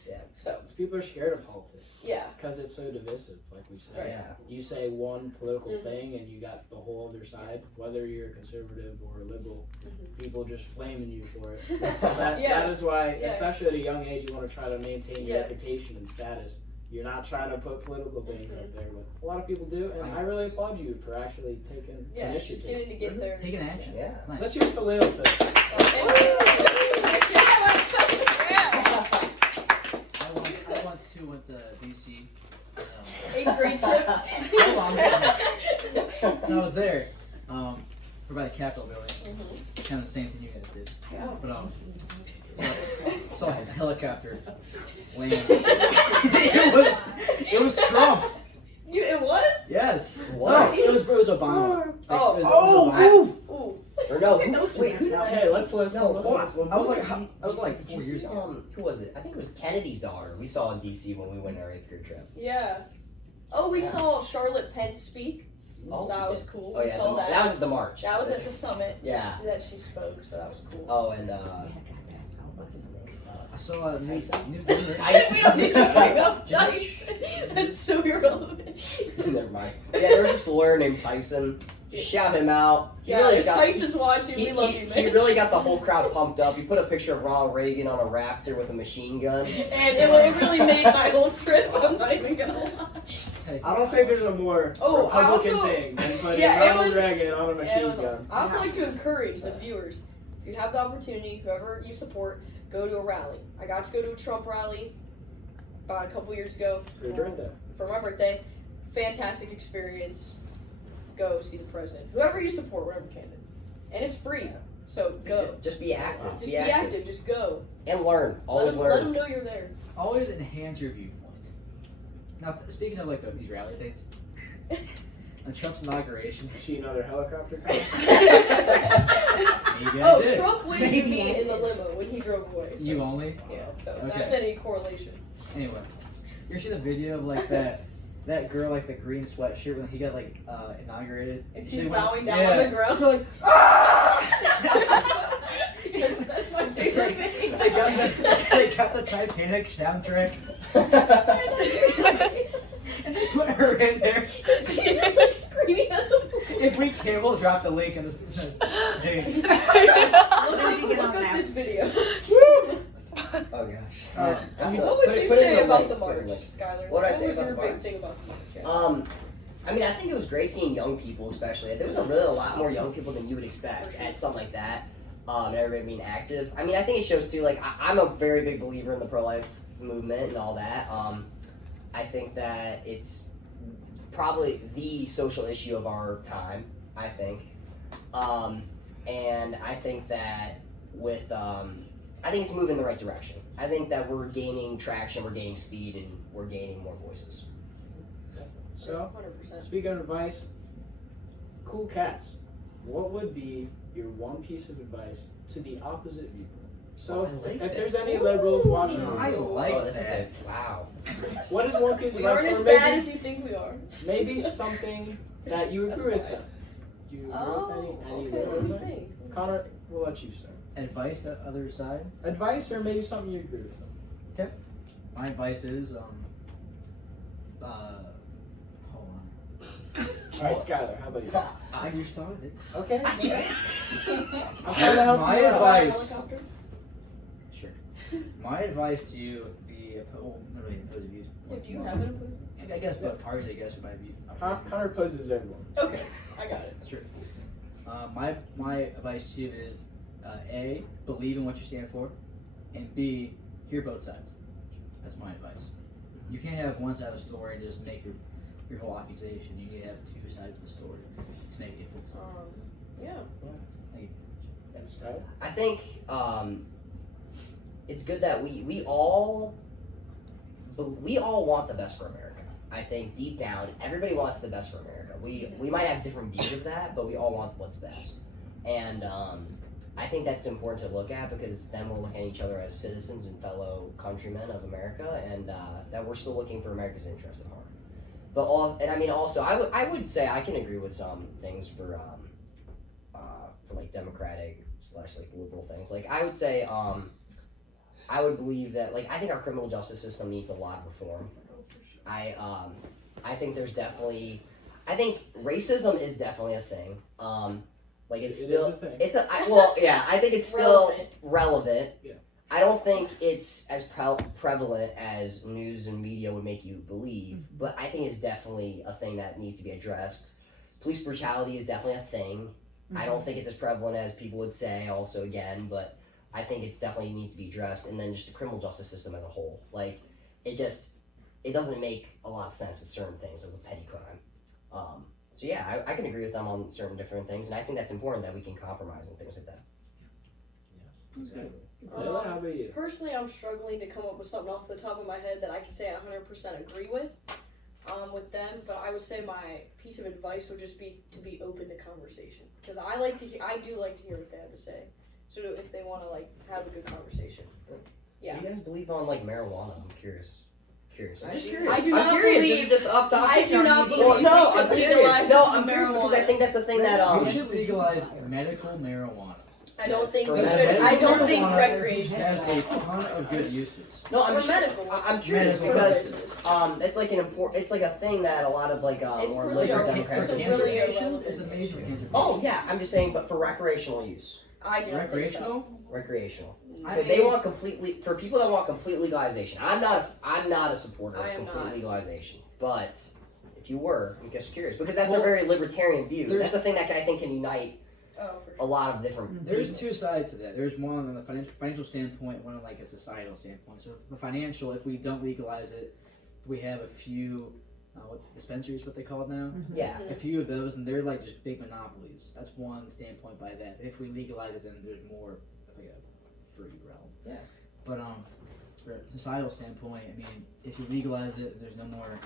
Yeah. So People are scared of politics. yeah. Because it's so divisive, like we said. Yeah. You say one political Mhm. thing and you got the whole other side, whether you're a conservative or a liberal, Mhm. people just flaming you for it. So that Yeah. that is why, Yeah. especially at a young age, you want to try to maintain your Yeah. reputation and status. You're not trying to put political things Mhm. out there, but a lot of people do, and I really applaud you for actually taking Yeah, it's just initiative. getting to get there. Taking action. Yeah. It's nice. Let's hear for Leo say. I once too went to DC. Eighth grade trip. Hold on. When I was there, we're by the Capitol building. Mhm. Kind of the same thing you guys did. Yeah. But saw a helicopter land. it was Trump. It was? Yes. What? No, it was Obama. Oh. It was Obama. Ooh. Or no, wait, who? Hey, let's listen. No, let's hold on. listen. I was like, Who he? I was like Did 4 you years see, ago. who was it? I think it was Kennedy's daughter. We saw in DC when we went on our 8th grade trip. Yeah. Oh, we Yeah. saw Charlotte Pence speak. Oh, That was cool. Oh We yeah, saw that. that was at the march. That was at the summit. Yeah. That she spoke, so that was cool. Oh, and what's his name? I saw a new Tyson? new We don't need to bring up Dice. That's so irrelevant. Never mind. Yeah, there was this lawyer named Tyson. Shout him out. He Yeah, really if got. Tyson's watching, He, we love he, you, he man. really got the whole crowd pumped up. He put a picture of Ronald Reagan on a Raptor with a machine gun. And it really made my whole trip. I'm not even gonna lie. I don't think there's a more Oh, I Republican also- thing than putting Yeah, it Ronald was- Reagan on a Yeah, it machine was gun. I also like to encourage the viewers. If you have the opportunity, whoever you support, go to a rally. I got to go to a Trump rally about a couple years ago For your birthday. for my birthday. Fantastic experience. Go see the president. Whoever you support, whatever candidate. And it's free. So go. Just be active. Just be active. Just go. And learn. Always let them learn. know you're there. Always enhance your viewpoint. Now, speaking of like these rally things, on Trump's inauguration, See another helicopter? maybe I Oh, did. Trump waved to me in the limo when he drove away. So, You only? Yeah, so Okay. that's any correlation. Anyway, you ever see the video of like that girl like the green sweatshirt when he got like inaugurated? And She she's went- bowing down yeah. on the ground like, that's my favorite thing. they got the Titanic soundtrack and they put her in there. She's just like screaming at the phone. If we can, we'll drop the link in this thing. Look up this video. Oh gosh. What would you say about the march, Skylar? What would I say was about your the big march? thing about the march? I mean, I think it was great seeing young people, especially. There was a lot more young people than you would expect at something like that. And everybody being active. I mean, I think it shows too. Like, I'm a very big believer in the pro-life movement and all that. I think that it's probably the social issue of our time. I think, and I think that with I think it's moving in the right direction. I think that we're gaining traction, we're gaining speed, and we're gaining more voices. So, 100%. speaking of advice, cool cats. What would be your one piece of advice to the opposite viewpoint? So, I like if there's that. any liberals watching, I like Oh, this that. is it. Wow. what is one piece of We aren't advice, as or bad as maybe, you think we are. maybe something that you That's agree with fine. them? Do you agree Oh, with any okay. What do you liberals? think? Connor, we'll let you start. Advice the other side. Advice, or maybe something you agree with them. My advice is hold on. All right, Skylar, how about you? I just started it. Okay. My I'm trying to help My you out. advice. Helicopter? Sure. My advice to you, not really opposing views. Do you have it? I guess both parties, I guess, might be. Connor opposes everyone. Okay, I got it. Sure. My advice to you is A, believe in what you stand for, and B, hear both sides. That's my advice. You can't have one side of the story and just make your whole accusation. You need to have two sides of the story to make it full story. Yeah. Skylar? I think it's good that we all want the best for America. I think deep down, everybody wants the best for America. We might have different views of that, but we all want what's best. And I think that's important to look at because then we're looking at each other as citizens and fellow countrymen of America, and that we're still looking for America's interest at heart. But also, I would say I can agree with some things for like democratic / like liberal things. Like I would say, I would believe that I think our criminal justice system needs a lot of reform. I think there's definitely, I think racism is definitely a thing. It's It still, is a thing. I think it's still relevant. Yeah. I don't think it's as prevalent as news and media would make you believe, but I think it's definitely a thing that needs to be addressed. Police brutality is definitely a thing. I don't think it's as prevalent as people would say, also again, but I think it's definitely needs to be addressed. And then just the criminal justice system as a whole. It doesn't make a lot of sense with certain things, like with petty crime. So yeah, I can agree with them on certain different things, and I think that's important that we can compromise and things like that. Exactly. Layla, how about you? Personally, I'm struggling to come up with something off the top of my head that I can say I 100% agree with them. But I would say my piece of advice would just be to be open to conversation because I do like to hear what they have to say. So if they want to have a good conversation, yeah. Do you guys believe on marijuana? I'm curious. I'm just curious. I do I'm not curious. believe- This is just off topic. I do not believe Well, no, we should I'm curious. legalize No, I'm curious because I marijuana. think that's the thing that We should legalize medical marijuana. I don't think For we should. medical I don't think marijuana recreation. has a ton of good uses. No, I'm For sure- medical. I'm curious Medical because purposes. it's like it's like a thing that a lot of It's more really liberal our- Democrats. it's a cancer really patients, irrelevant it's amazing for cancer Oh patients. yeah, I'm just saying, but for recreational use, I do not think so. Recreational? because they want for people that want complete legalization. I'm not a supporter I of am complete not. legalization, but if you were, I'm just curious because that's a Well, very libertarian view. there's- That's the thing that I think can unite Oh, for a sure. lot of different. There's people. two sides to that. There's one on the financial standpoint, one on a societal standpoint. So the financial, if we don't legalize it, we have a few dispensaries, what they call it now. Yeah. A few of those, and they're just big monopolies. That's one standpoint by that. If we legalize it, then there's more of a free realm. Yeah. But for a societal standpoint, I mean, if you legalize it, there's no more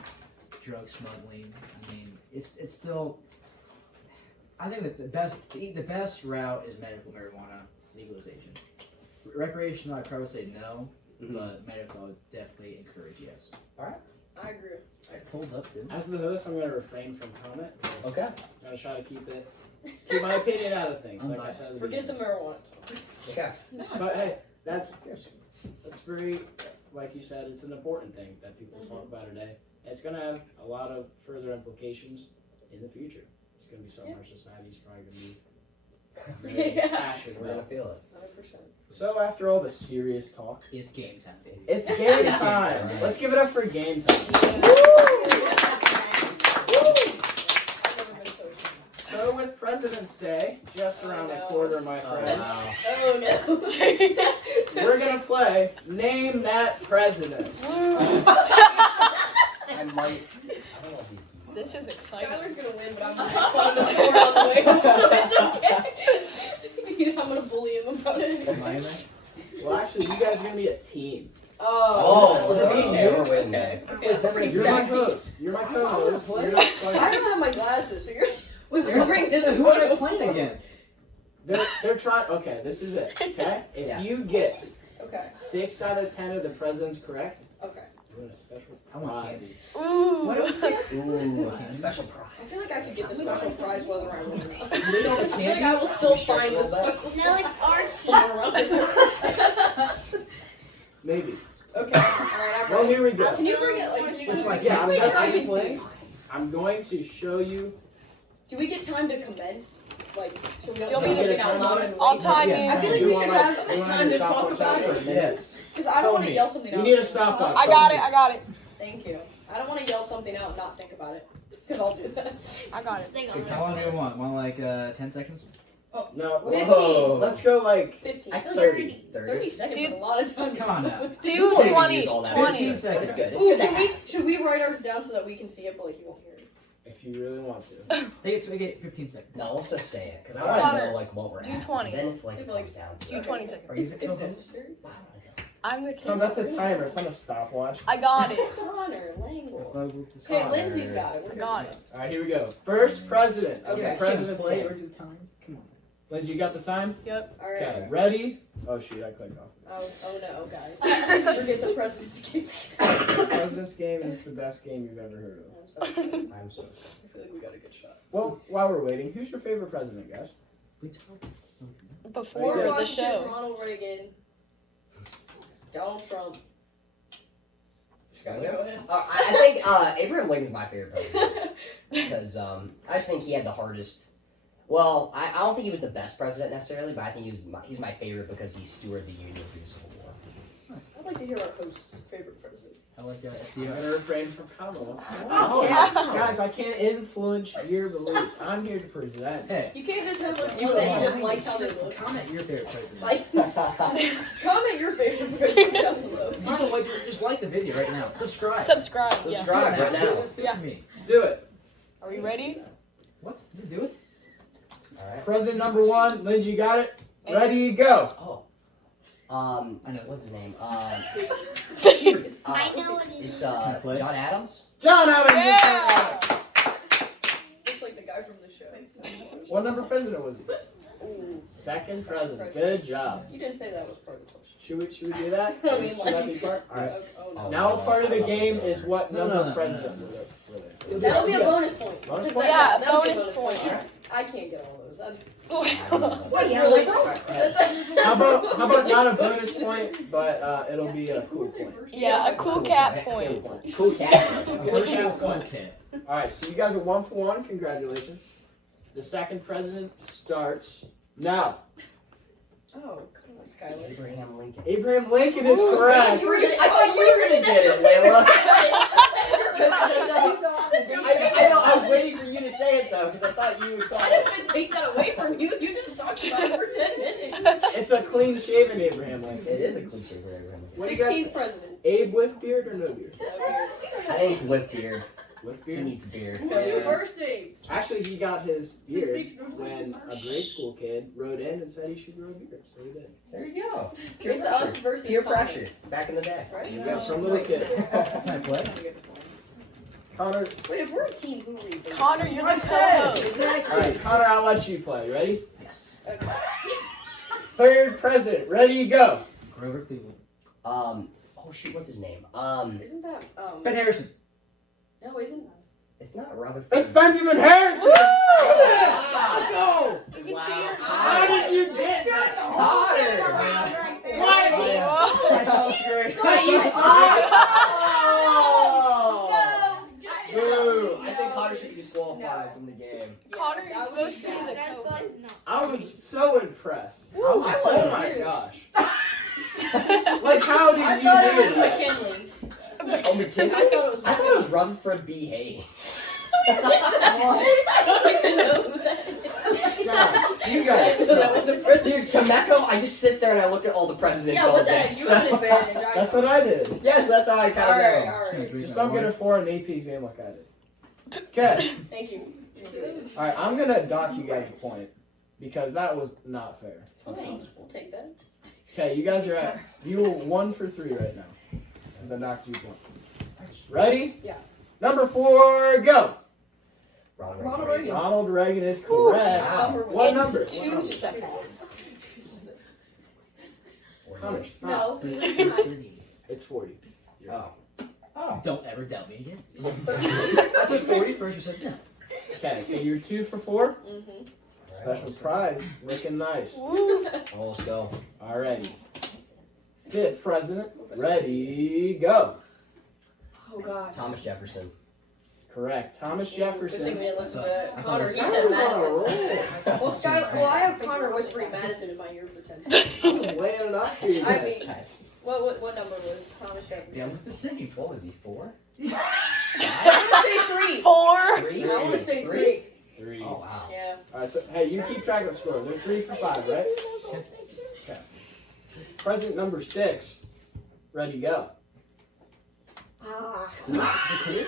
drug smuggling. I mean, it's still. I think that the best route is medical marijuana legalization. Recreational, I'd probably say no, Mhm. but medical, I would definitely encourage yes. I agree. It folds up too. As the host, I'm going to refrain from comment. because Okay. I'm going to try to keep my opinion out of things, like I said. at the Forget the beginning. marijuana talk. Okay. But hey, that's very, like you said, it's an important thing that people Mm-hmm. talk about today. It's going to have a lot of further implications in the future. It's going to be something our society's probably going to be very Yeah. passionate We're gonna about. feel it. 100%. So after all the serious talk, It's game time. it's game It's time. game time. Let's give it up for game time. I've never been so excited. So with President's Day just around the no. corner, my friends, Oh no. we're gonna play Name That President. I might. I don't know if you. This is exciting. Skylar's gonna win, but I'm gonna make fun of him on the way home, so it's okay. I'm gonna bully him about it. Well, actually, you guys are gonna be a team. Oh, was it me and you? We're winning Okay. that. Okay, that's a pretty You're my stacked team. host. You're my co-host. play. You're like- I don't have my glasses, so you're. Wait, we're bring this Who are they photo. playing against? They're trying. Okay, this is it. Okay, if Yeah. you get Okay. 6 out of 10 of the presidents correct, Okay. you win a special I want prize. candy. Ooh. Ooh, special prize. I feel like I could get the special prize whether I win or not. I You know the feel like I will still find the special No, it's Archie. Maybe. Okay. Alright, I'm Well, ready. here we go. Can you bring it? Like, can you That's my Yeah, I'm make just sure I gonna can play. see? I'm going to show you. Do we get time to commence? Like, so we don't Do you want me start to getting get a out loud time? and I'll wait? time Yeah. you. I feel like Do we you should want, have you want time to talk stopwatch about on for a it. minute? Yes. Because I don't want to me. yell something You out. need a stopwatch. I got it. I got it. Thank you. I don't want to yell something out and not think about it. Because I'll do that. I got it. Okay, how long do you want? Want 10 seconds? No. 15. Let's go like 15. I feel 30. 30 seconds Dude. is a lot of time. Come on now. Do You won't even 20. use all that. 20. 15 seconds. It's good. It's Ooh, good to can we, have. should we write ours down so that we can see it, but like you won't hear it? if you really want to. They get 15 seconds. No, let's just say it, because I Connor, want to know what we're do at. 20. Then if it Like, comes down to Do it. 20 seconds. Are you If the co-host? necessary. Wow, I don't know. I'm the No, king. that's a timer. It's not a stopwatch. I got it. Connor Langwell. Okay, Okay, Lindsay's got it. We're good. Got it. All right, here we go. First president. Okay. President's play game. or do the time. Come on. Lindsay, you got the time? Yep. All right. Okay. Ready? Oh shoot, I clicked off. Oh no, guys. Forget the president's game. The president's game is the best game you've ever heard of. I'm sorry. I'm so sorry. I feel like we got a good shot. Well, while we're waiting, who's your favorite president, guys? We talked. Before George the Washington, show. Ronald Reagan, Donald Trump. Skylar, Yeah. go ahead. I think Abraham Lincoln's my favorite president because I just think he had the hardest. Well, I don't think he was the best president necessarily, but I think he's my favorite because he stewarded the Union through the Civil War. I'd like to hear our host's favorite president. I like I'm FDR. gonna refrain from comment. Oh. Guys, I can't influence your beliefs. I'm here to present. Hey, You can't just have like you one that you just are- like how they look. comment your favorite president. Like, comment your favorite president down below. By the way, just like the video right now. Subscribe. Subscribe. Yeah. Subscribe right now. Yeah. Me. Do it. Are we ready? What? You do it? All right. President number one, Lindsay, you got it? And- Ready, go. Oh. I know. What's his name? I know what it It's is. play? John Adams. John Adams. Yeah. Looks like the guy from the show. What number president was he? Ooh. Second president. Good job. You didn't say that was part of the question. Should we do that? I mean, Should like- that be part? All right. Oh, no. Oh, Now part of the game is what No, number no. president were they? That'll be a bonus point. Bonus point? Yeah, That'll be a bonus point. I can't get all those. That's What? really How about not a bonus point, but it'll be a cool point. Yeah, a cool cat point. Cool cat. Okay. All right, so you guys are 1 for 1. Congratulations. The second president starts now. Oh, come on, Skylar. Abraham Lincoln. Abraham Lincoln is Ooh, correct. I I thought you were gonna get it, I was waiting for you to say it though, because I thought you would call I it. didn't even take that away from you. You just talked about it for 10 minutes. It's a clean shaven Abraham Lincoln. It is a cliche for Abraham Lincoln. What do you guys 16th president. Abe with beard or no beard? I think with beard. With He beard. needs a beard. No university. Actually, he got his beard speaks no when a grade school kid wrote in and said he should grow a beard, so he did. There you go. Peer It's us pressure. versus Peer Connor. pressure. Back in the day. Right? You got some little kids. Can I play? Connor, Wait, if we're a team, who are we? Connor, you're the I said. co-host. all right, Connor, I'll let you play. Ready? Yes. Okay. Third president, ready, go. Grover Cleveland. Oh shoot, what's his name? Isn't that, Ben Harrison. no, isn't It's not Robert. It's Ford. Benjamin Harrison. Let's go. You can Wow. see your How did you get that? Whoa. That's all straight. Boo. I think Connor should be disqualified from the game. Connor, you're that supposed to was be the bad. co-host. I was so impressed. I was Oh my too. gosh. Like, how did I you thought it do was that? McKinley. Oh, McKinley? I thought it was Rutherford B. Hayes. I don't even know who that is. God, you guys So that was suck. a president. Dude, Temecco, I just sit there and I look at all the presidents Yeah, all what the day. heck? You have an advantage. That's what I did. Yes, that's how I kind of Alright, know. alright. Just don't get a 4 on the AP exam like I did. Okay. Thank you. All right, I'm gonna dock you guys a point because that was not fair. Fine, we'll take that. Okay, you guys are at you are 1 for 3 right now. Because I knocked you a point. Ready? Yeah. Number 4, go. Ronald Reagan. Ronald Reagan is Ooh. correct. Wow. What In number? 2 seconds. Connor, stop. No. It's 40. Oh. Oh. Don't ever doubt me again. 13. I said 40 first, you said no. Okay, so you're 2 for 4. Mm-hmm. Special prize. Looking nice. Woo. Oh, let's go. Alrighty. 5th president. Ready, go. Oh god. Thomas Jefferson. Correct. Thomas Good thing we Jefferson. didn't listen to I Connor. thought He it said was on a Madison. roll. Well, Sky, well, I have Connor whispering Madison in my ear for 10 seconds. I was laying it up for you I guys. mean, what number was Thomas Jefferson? Yeah, look the same. What was he, 4? I want to say 3. 4. 3? I want to say 3. 3. Oh, wow. Yeah. Alright, so hey, you keep track of the score. They're 3 for 5, right? Okay. President number 6. Ready, go. Ah. Okay,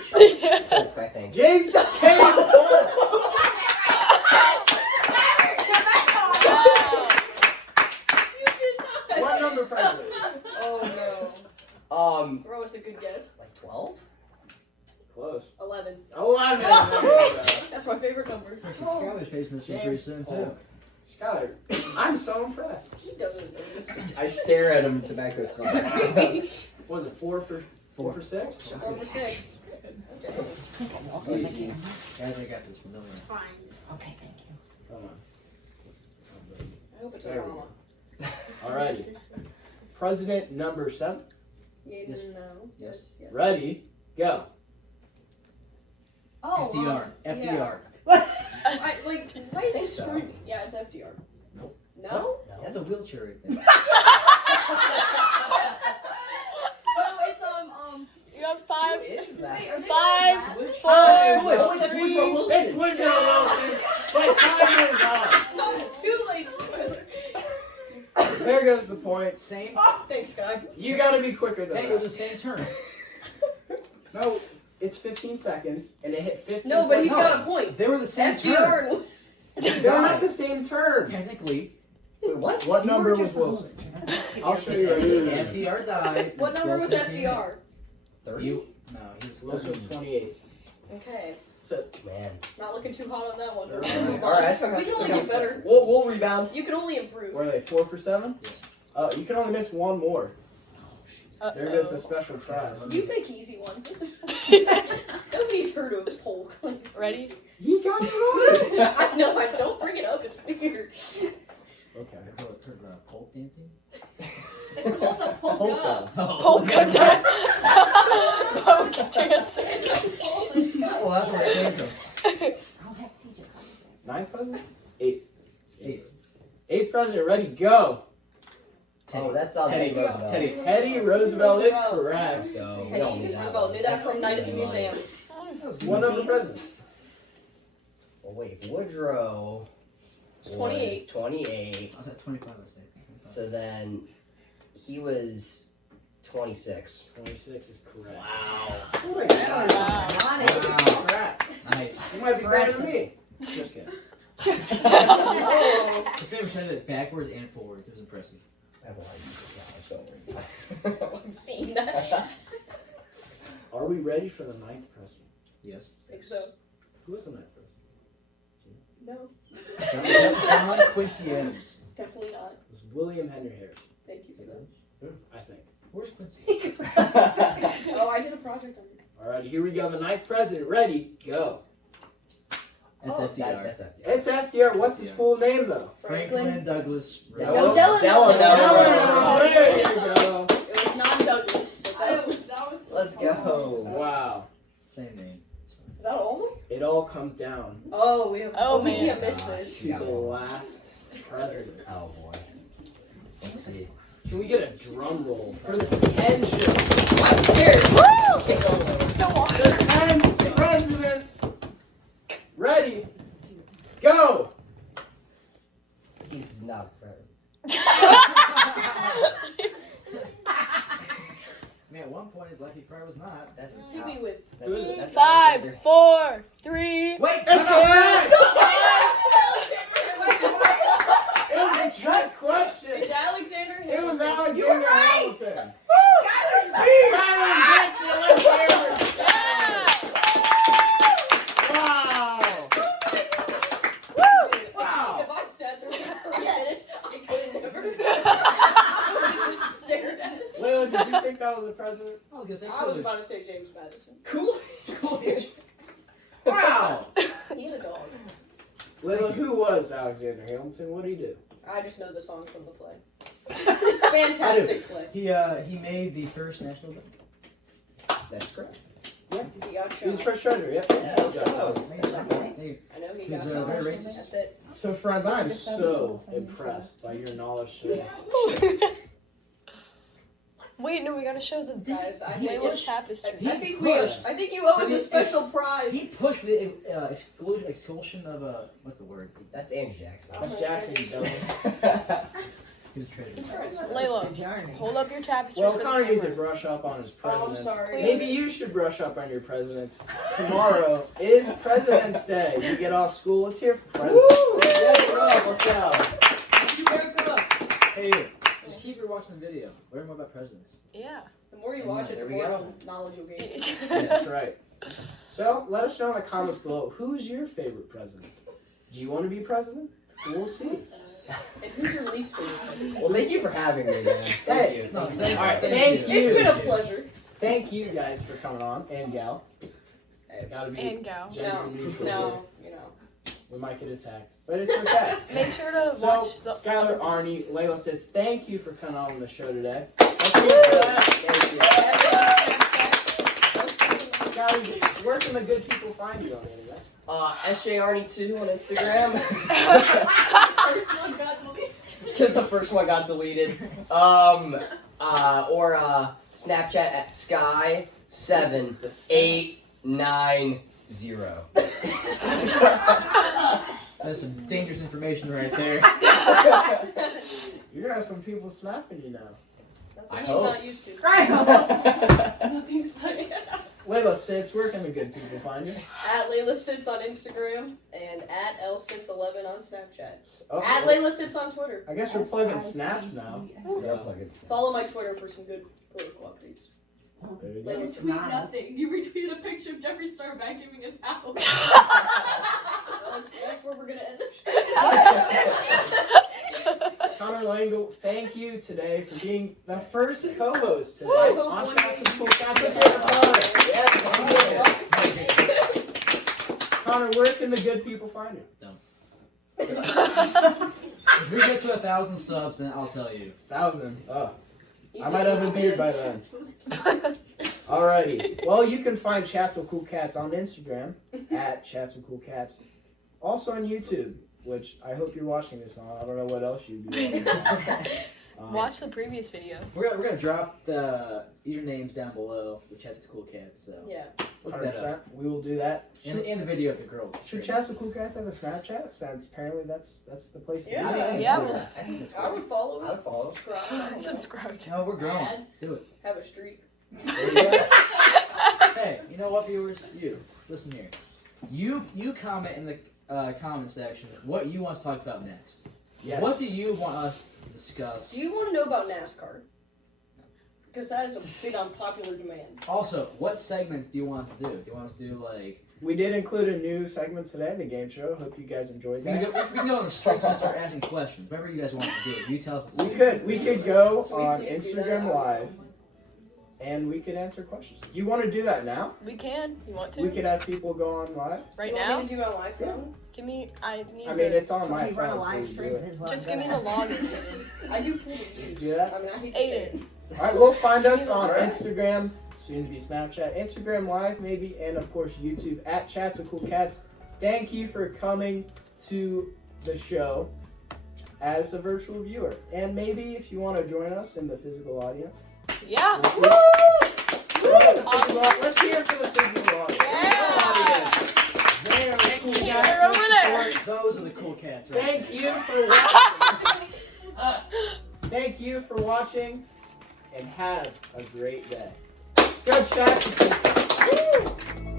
thanks. James K. Polk. You did not. What number president? Oh no. That's my favorite number. Actually, Skylar's facing this one pretty soon too. Skylar, I'm so impressed. He doesn't know this. I stare at him to back those class. What was it, 4 for 6? 4 for 6. Okay. Oh, jeez. Guys, I got this from Miller. Fine. Okay, thank you. Come on. I hope it's There we Obama. Alrighty. President number 7. Yeah, no. Yes. Yes. Ready? Go. Oh, FDR. yeah. FDR. Why is he screwing me? Yeah, it's FDR. Nope. No? That's a wheelchair right there. Oh, it's You have 5, Who is that? 5, Which 4, Oh, wait, that's Woodrow Wilson. It's Woodrow Wilson. But time is up. too late. There goes the point. Same. Thanks, guy. You gotta be quicker than Hey, it was that. the same turn. No, it's 15 seconds, and it hit 15. No, but he's No. got a point. They were the same turn. FDR and They're not the same turn. Technically, Wait, what? What You number were was just- Wilson? I'll show you right here. FDR died. what number was Wilson came in. FDR? 30? You, no, he was Wilson was 30. 28. Okay. So Man. Not looking too hot on that one. Alright. Alright, that's okay. We can only That's get okay. better. We'll rebound. You can only improve. where are they? 4 for 7? Yes. You can only miss one more. There goes the uh-oh. special prize. You make easy ones. This is nobody's heard of Polk. Ready? You got it right. I know. I don't bring it up. It's weird. Okay. Heard pole dancing? It's called a polka. Polka dance. Polka dancing. Well, that's where it came from. 9th president? 8th. Eighth. 8th president, ready, go. Oh, that's Teddy Roosevelt. Teddy Roosevelt is correct. So, we Teddy don't need that Roosevelt one. knew that That's from Night at the easy money. Museum. What number president? Well, wait, if Woodrow It's 28. was 28, I was at 25, I say. so then he was 26. 26 is correct. Wow. Wow. Congrats. Nice. You might be better than me. Just kidding. Oh. His favorite tried it backwards and forwards. It was impressive. I have a lot of uses now, so I'm seeing that. Are we ready for the 9th president? Yes. I think so. Who was the 9th president? No. John Quincy Adams. Definitely not. It was William Henry Harrison, Thank you for that. I think. Where's Quincy? Oh, I did a project on it. Alrighty, here we go. The 9th president, ready, go. That's Oh, FDR. That's FDR. It's FDR. What's his full name, though? Franklin Douglas. Delano. No, Delano. Delano. Delano. There you go. It was not Douglas. But that was so Let's go. Wow. Same name. It's fine. Is that all of them? It all comes down Oh, we have. Oh, we man. can't miss this. to the last president. Oh boy. Let's see. Can we get a drum roll for this tension? I'm scared. Come on. The 10th president. Ready, go. He's not fair. Man, at one point his life he probably was not. That's Hit me with. Who is it? that's 5, 4, 3. Wait, It's come on. correct. It was a trick question. It's Alexander It was Hamilton. Alexander Hamilton. Skylar gets it. Let's hear it. Wow. Wow. If I sat there for 3 minutes, I could have never. I would have just stared at it. Layla, did you think that was the president? I was gonna say I was Coolidge. about to say James Madison. Coolidge. Wow. He had a dog. Layla, who was Alexander Hamilton? What did he do? I just know the songs from the play. Fantastic play. He made the first national bank. That's correct. He got He was shot. first treasurer, yep. Yeah, let's go. I know he got He's, shot. very racist. That's it. So, friends, I'm so impressed by your knowledge today. Wait, no, we gotta show them. Guys, I Layla's think tapestry. I think you owe us a special prize. He pushed the expulsion of what's the word? That's Andrew Jackson. That's Jackson, you dummy. He was treasurer. Layla, hold up your tapestry Well, for the Connor needs to camera. brush up on his Oh, I'm presidents. sorry. Maybe you should brush up on your presidents. Tomorrow is President's Day. You get off school. Let's hear from presidents. Yes, bro, let's go. Hey, just keep watching the video. Learn more about presidents. Yeah. The more you watch it, There the we more go. knowledge you'll gain. That's right. So let us know in the comments below, who's your favorite president? Do you want to be president? We'll see. And who's your least favorite? Well, thank you for having me, man. Thank you. No, Thank thank you. All right, thank you. It's been a pleasure. Thank you guys for coming on, and gal. Gotta be And go. gender neutral. No, you know. We might get attacked, but it's okay. Make sure to So, watch the. Skylar, Arnie, Layla Sitz, thank you for coming on the show today. Let's hear it for that. Thank you. Skylar, where can the good people find you on the internet? SJArnie2 on Instagram. First one got deleted. Because the first one got deleted. Or Snapchat at Sky7890. That's some dangerous information right there. You're gonna have some people snapping you now. I Nothing he's hope. not used to. Nothing's not used to. Layla Sitz, where can the good people find you? At Layla Sits on Instagram and at L611 on Snapchat. Oh, At Layla Sits on Twitter. I guess we're plugging snaps now. Follow my Twitter for some good political updates. There you go. Layla You Sits. tweet nothing. You retweeted a picture of Jeffree Star vacuuming his house. That's where we're gonna end the Connor Langle, thank you today for being the first co-host today I hope on one Shots day- and Cool Cats. Let's hear it for Connor. Connor, where can the good people find you? If we get to 1,000 subs, then I'll tell you. 1,000. Oh, I might have a beard by then. Alrighty. Well, you can find Chats with Cool Cats on Instagram at Chats with Cool Cats. Also on YouTube, which I hope you're watching this on. I don't know what else you'd be watching. Watch the previous video. We're gonna drop the usernames down below for Chats with Cool Cats, so Yeah. look that up. 100%. We will do that. And the video of the girls. Should Chats with Cool Cats have a Snapchat? Since apparently that's the place to Yeah. do that. Yeah, I we'll think it's I great. would follow I it. would follow. Subscribe. Subscribe. No, we're growing. Add. Do it. Have a streak. There you go. Hey, you know what, viewers? You listen here. You comment in the comment section what you want us to talk about next. Yes. What do you want us to discuss? Do you want to know about NASCAR? Because that is a bit on popular demand. Also, what segments do you want us to do? Do you want us to do like? We did include a new segment today, the game show. Hope you guys enjoyed We can that. go, we can go on the streets and start asking questions. Whatever you guys want to do, you tell us. We could go Can we on please do Instagram that? Live and we could answer questions. Do you want to do that now? We can. You want to? We could have people go on live. Right Do you now? want me to do it on live phone? Give me. I need. I mean, the, it's on my phone. So we do it. just give me the login. I do pull the views. Do that? I mean, I hate to say it. Aiden. All right, well, find us on Instagram, soon to be Snapchat, Instagram Live maybe, and of course YouTube at Chats with Cool Cats. Thank you for coming to the show as a virtual viewer, and maybe if you want to join us in the physical audience. Yeah. Let's hear it for the physical audience. Yeah. There, cool They're cats. over there. Those are the cool cats. Right Thank there. you for watching. Thank you for watching, and have a great day. Let's go, Chats. Woo!